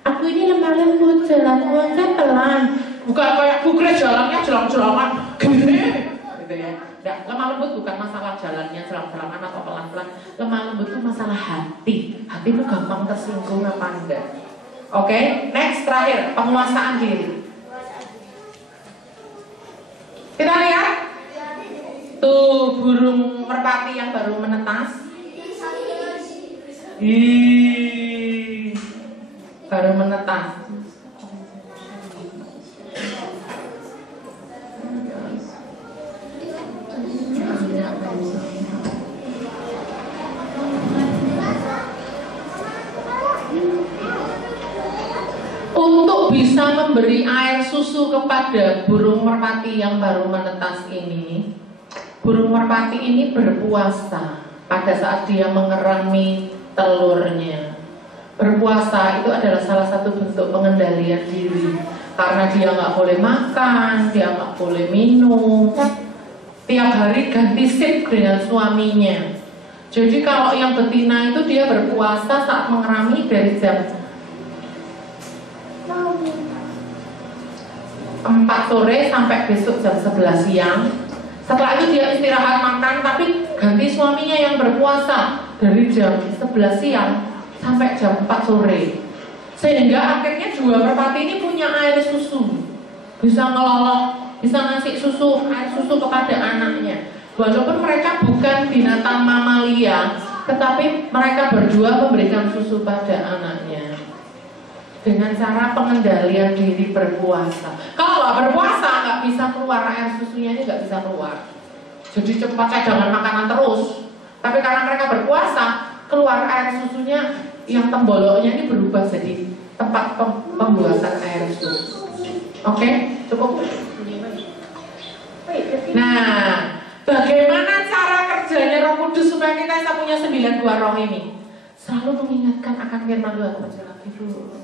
Aku ini lemah lembut, jalanku aja pelan. Bukan kayak Bu Grace jalannya jelang-jelangan gini, gitu ya. Nggak, lemah lembut bukan masalah jalannya jelang-jelangan atau pelan-pelan. Lemah lembut itu masalah hati. Hatimu gampang tersinggung apa enggak? Oke, next terakhir penguasaan diri. Kita lihat tuh burung merpati yang baru menetas. Baru menetas. memberi air susu kepada burung merpati yang baru menetas ini, burung merpati ini berpuasa pada saat dia mengerami telurnya. Berpuasa itu adalah salah satu bentuk pengendalian diri, karena dia nggak boleh makan, dia nggak boleh minum, tiap hari ganti shift dengan suaminya. Jadi kalau yang betina itu dia berpuasa saat mengerami dari jam 4 sore sampai besok jam 11 siang. Setelah itu dia istirahat makan, tapi ganti suaminya yang berpuasa dari jam 11 siang sampai jam 4 sore. Sehingga akhirnya dua merpati ini punya air susu, bisa ngelolok, bisa ngasih susu, air susu kepada anaknya. Walaupun mereka bukan binatang mamalia, tetapi mereka berdua memberikan susu pada anaknya dengan cara pengendalian diri berpuasa. Kalau nggak berpuasa nggak bisa keluar, air susunya ini nggak bisa keluar. Jadi cepat cadangan makanan terus. Tapi karena mereka berpuasa, keluar air susunya yang temboloknya ini berubah jadi tempat pembuatan air susu. Oke, cukup. Nah, bagaimana cara kerjanya Roh Kudus supaya kita bisa punya 92 roh ini? Selalu mengingatkan akan firman Tuhan. Baca lagi dulu.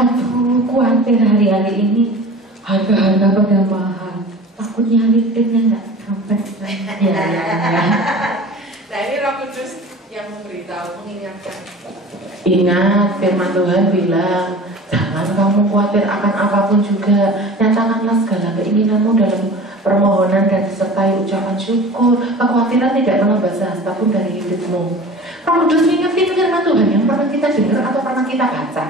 Aduh, khawatir hari-hari ini harga-harga pada mahal. Takut nyaritinnya nggak sampai. Ya. Nah ini Roh Kudus yang memberitahu, mengingatkan. Ingat, firman Tuhan bilang, jangan kamu khawatir akan apapun juga. Nyatakanlah segala keinginanmu dalam permohonan dan disertai ucapan syukur. Kekhawatiran tidak menambah sehasta pun dari hidupmu. Roh Kudus ingetin firman Tuhan yang pernah kita dengar atau pernah kita baca.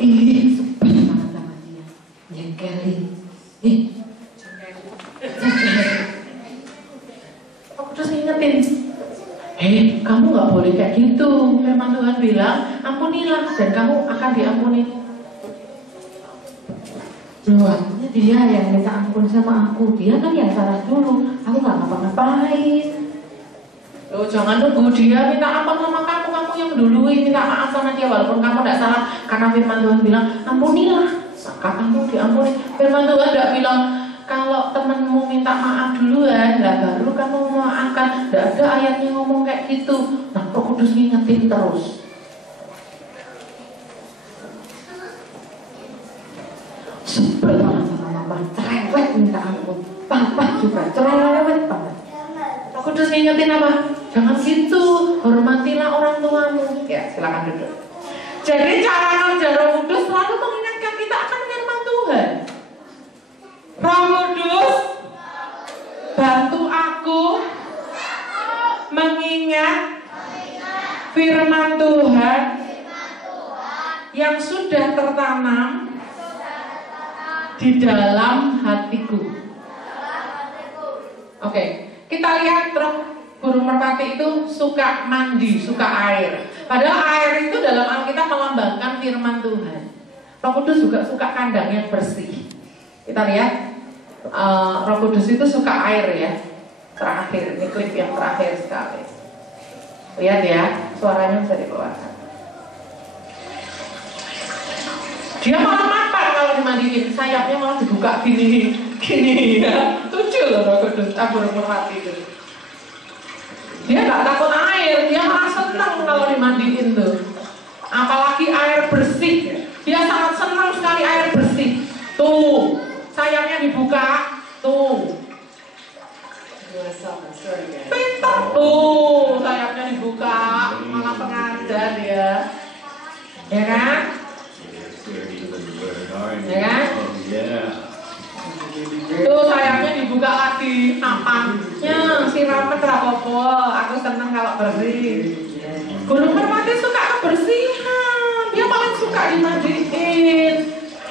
Ih, sebel banget sama dia. Jengkelin. Aku terus ingetin, kamu nggak boleh kayak gitu. Firman Tuhan bilang, ampunilah dan kamu akan diampuni. Loh, artinya dia yang minta ampun sama aku. Dia kan yang salah dulu. Aku nggak ngapa-ngapain. Loh, jangan nunggu dia minta ampun sama kamu yang dului minta maaf sama dia walaupun kamu tidak salah. Karena firman Tuhan bilang, ampunilah, maka kamu diampuni. Firman Tuhan tidak bilang, kalau temanmu minta maaf duluan, lah baru kamu memaafkan. Tidak ada ayatnya ngomong kayak gitu. Nah, Roh Kudus ngingetin terus. Sebel banget sama mama, cerewet minta ampun. Papa juga cerewet banget. Roh Kudus ngingetin apa? Jangan gitu, hormatilah orang tuamu. Ya, silakan duduk. Jadi cara kerja Roh Kudus selalu mengingatkan kita akan firman Tuhan. Roh Kudus, bantu aku mengingat firman Tuhan yang sudah tertanam di dalam hatiku. Oke, kita lihat burung merpati itu suka mandi, suka air. Padahal air itu dalam Alkitab melambangkan firman Tuhan. Roh Kudus juga suka kandang yang bersih. Kita lihat, Roh Kudus itu suka air ya. Terakhir, ini klip yang terakhir sekali. Lihat ya, suaranya bisa dikeluarkan. Dia malah makan kalau dimandiin, sayapnya malah dibuka gini ya. Lucu loh Roh Kudus, burung merpati itu. Dia nggak takut air, dia malah senang kalau dimandiin tuh. Apalagi air bersih, dia sangat senang sekali air bersih. Tuh, sayapnya dibuka, tuh. Pintar tuh, sayapnya dibuka, malah pengajar dia. Ya kan? Ya kan? Tuh sayapnya dibuka lagi, nampaknya siraman rapopo. Aku seneng kalau bersih. Burung merpati suka kebersihan, dia paling suka dimandiin.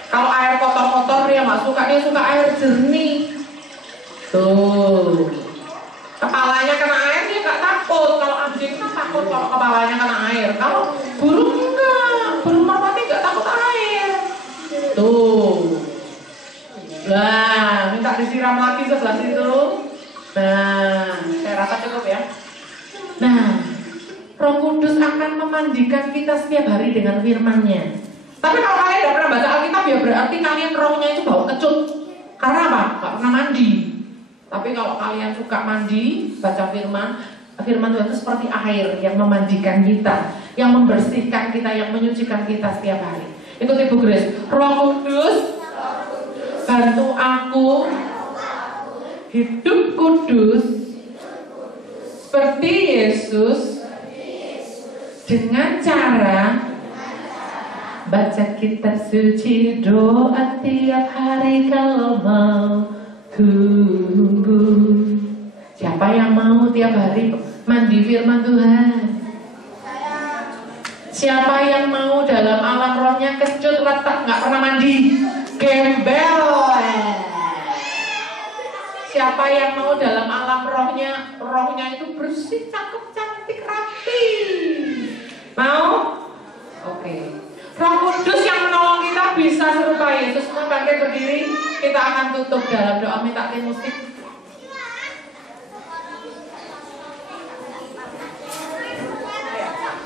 Kalau air kotor-kotor dia nggak suka, dia suka air jernih. Tuh, kepalanya kena air dia nggak takut. Kalau anjing kan takut kalau kepalanya kena air. Kalau burung enggak, burung merpati nggak takut air. Tuh. Nah, minta disiram lagi sebelah situ. Nah, saya rasa cukup ya. Nah, Roh Kudus akan memandikan kita setiap hari dengan firman-Nya. Tapi kalau kalian tidak pernah baca Alkitab ya berarti kalian rohnya itu bau kecut. Karena apa? Gak pernah mandi. Tapi kalau kalian suka mandi, baca firman Tuhan itu seperti air yang memandikan kita, yang membersihkan kita, yang menyucikan kita setiap hari. Ikuti Bu Grace. Roh Kudus, bantu aku hidup kudus seperti Yesus dengan cara baca kitab suci, doa tiap hari kalau mau tunggu. Siapa yang mau tiap hari mandi firman Tuhan? Siapa yang mau dalam alam rohnya kecut retak nggak pernah mandi? Gembel. Siapa yang mau dalam alam rohnya itu bersih, cakep, cantik, rapi? Mau? Oke. Roh Kudus yang menolong kita bisa serupa Yesus. Semua bangkit berdiri. Kita akan tutup dalam doa minta tim musik.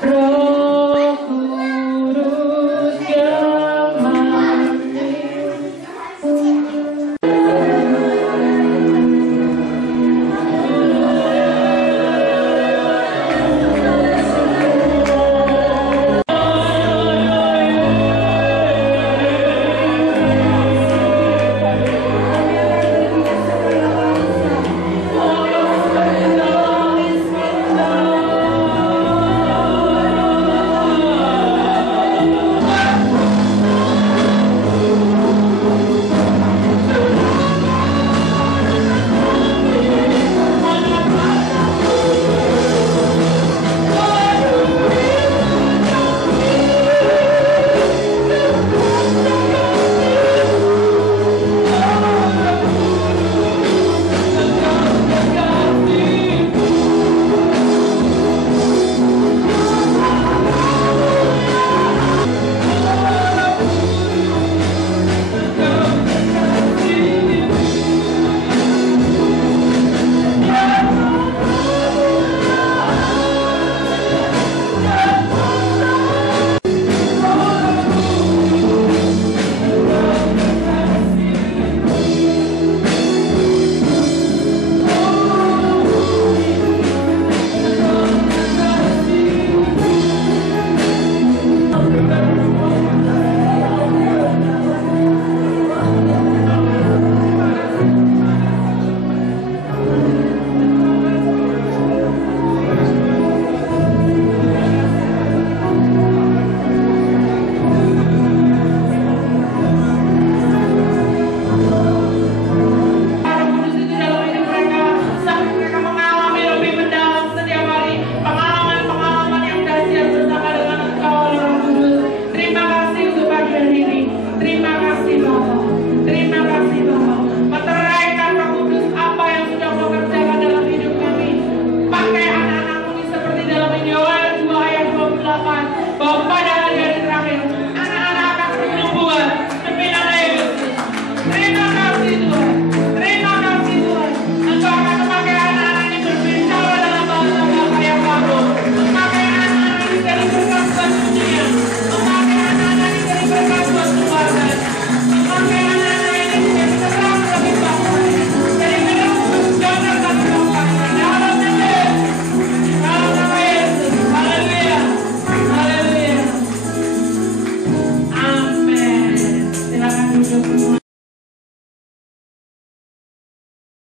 Roh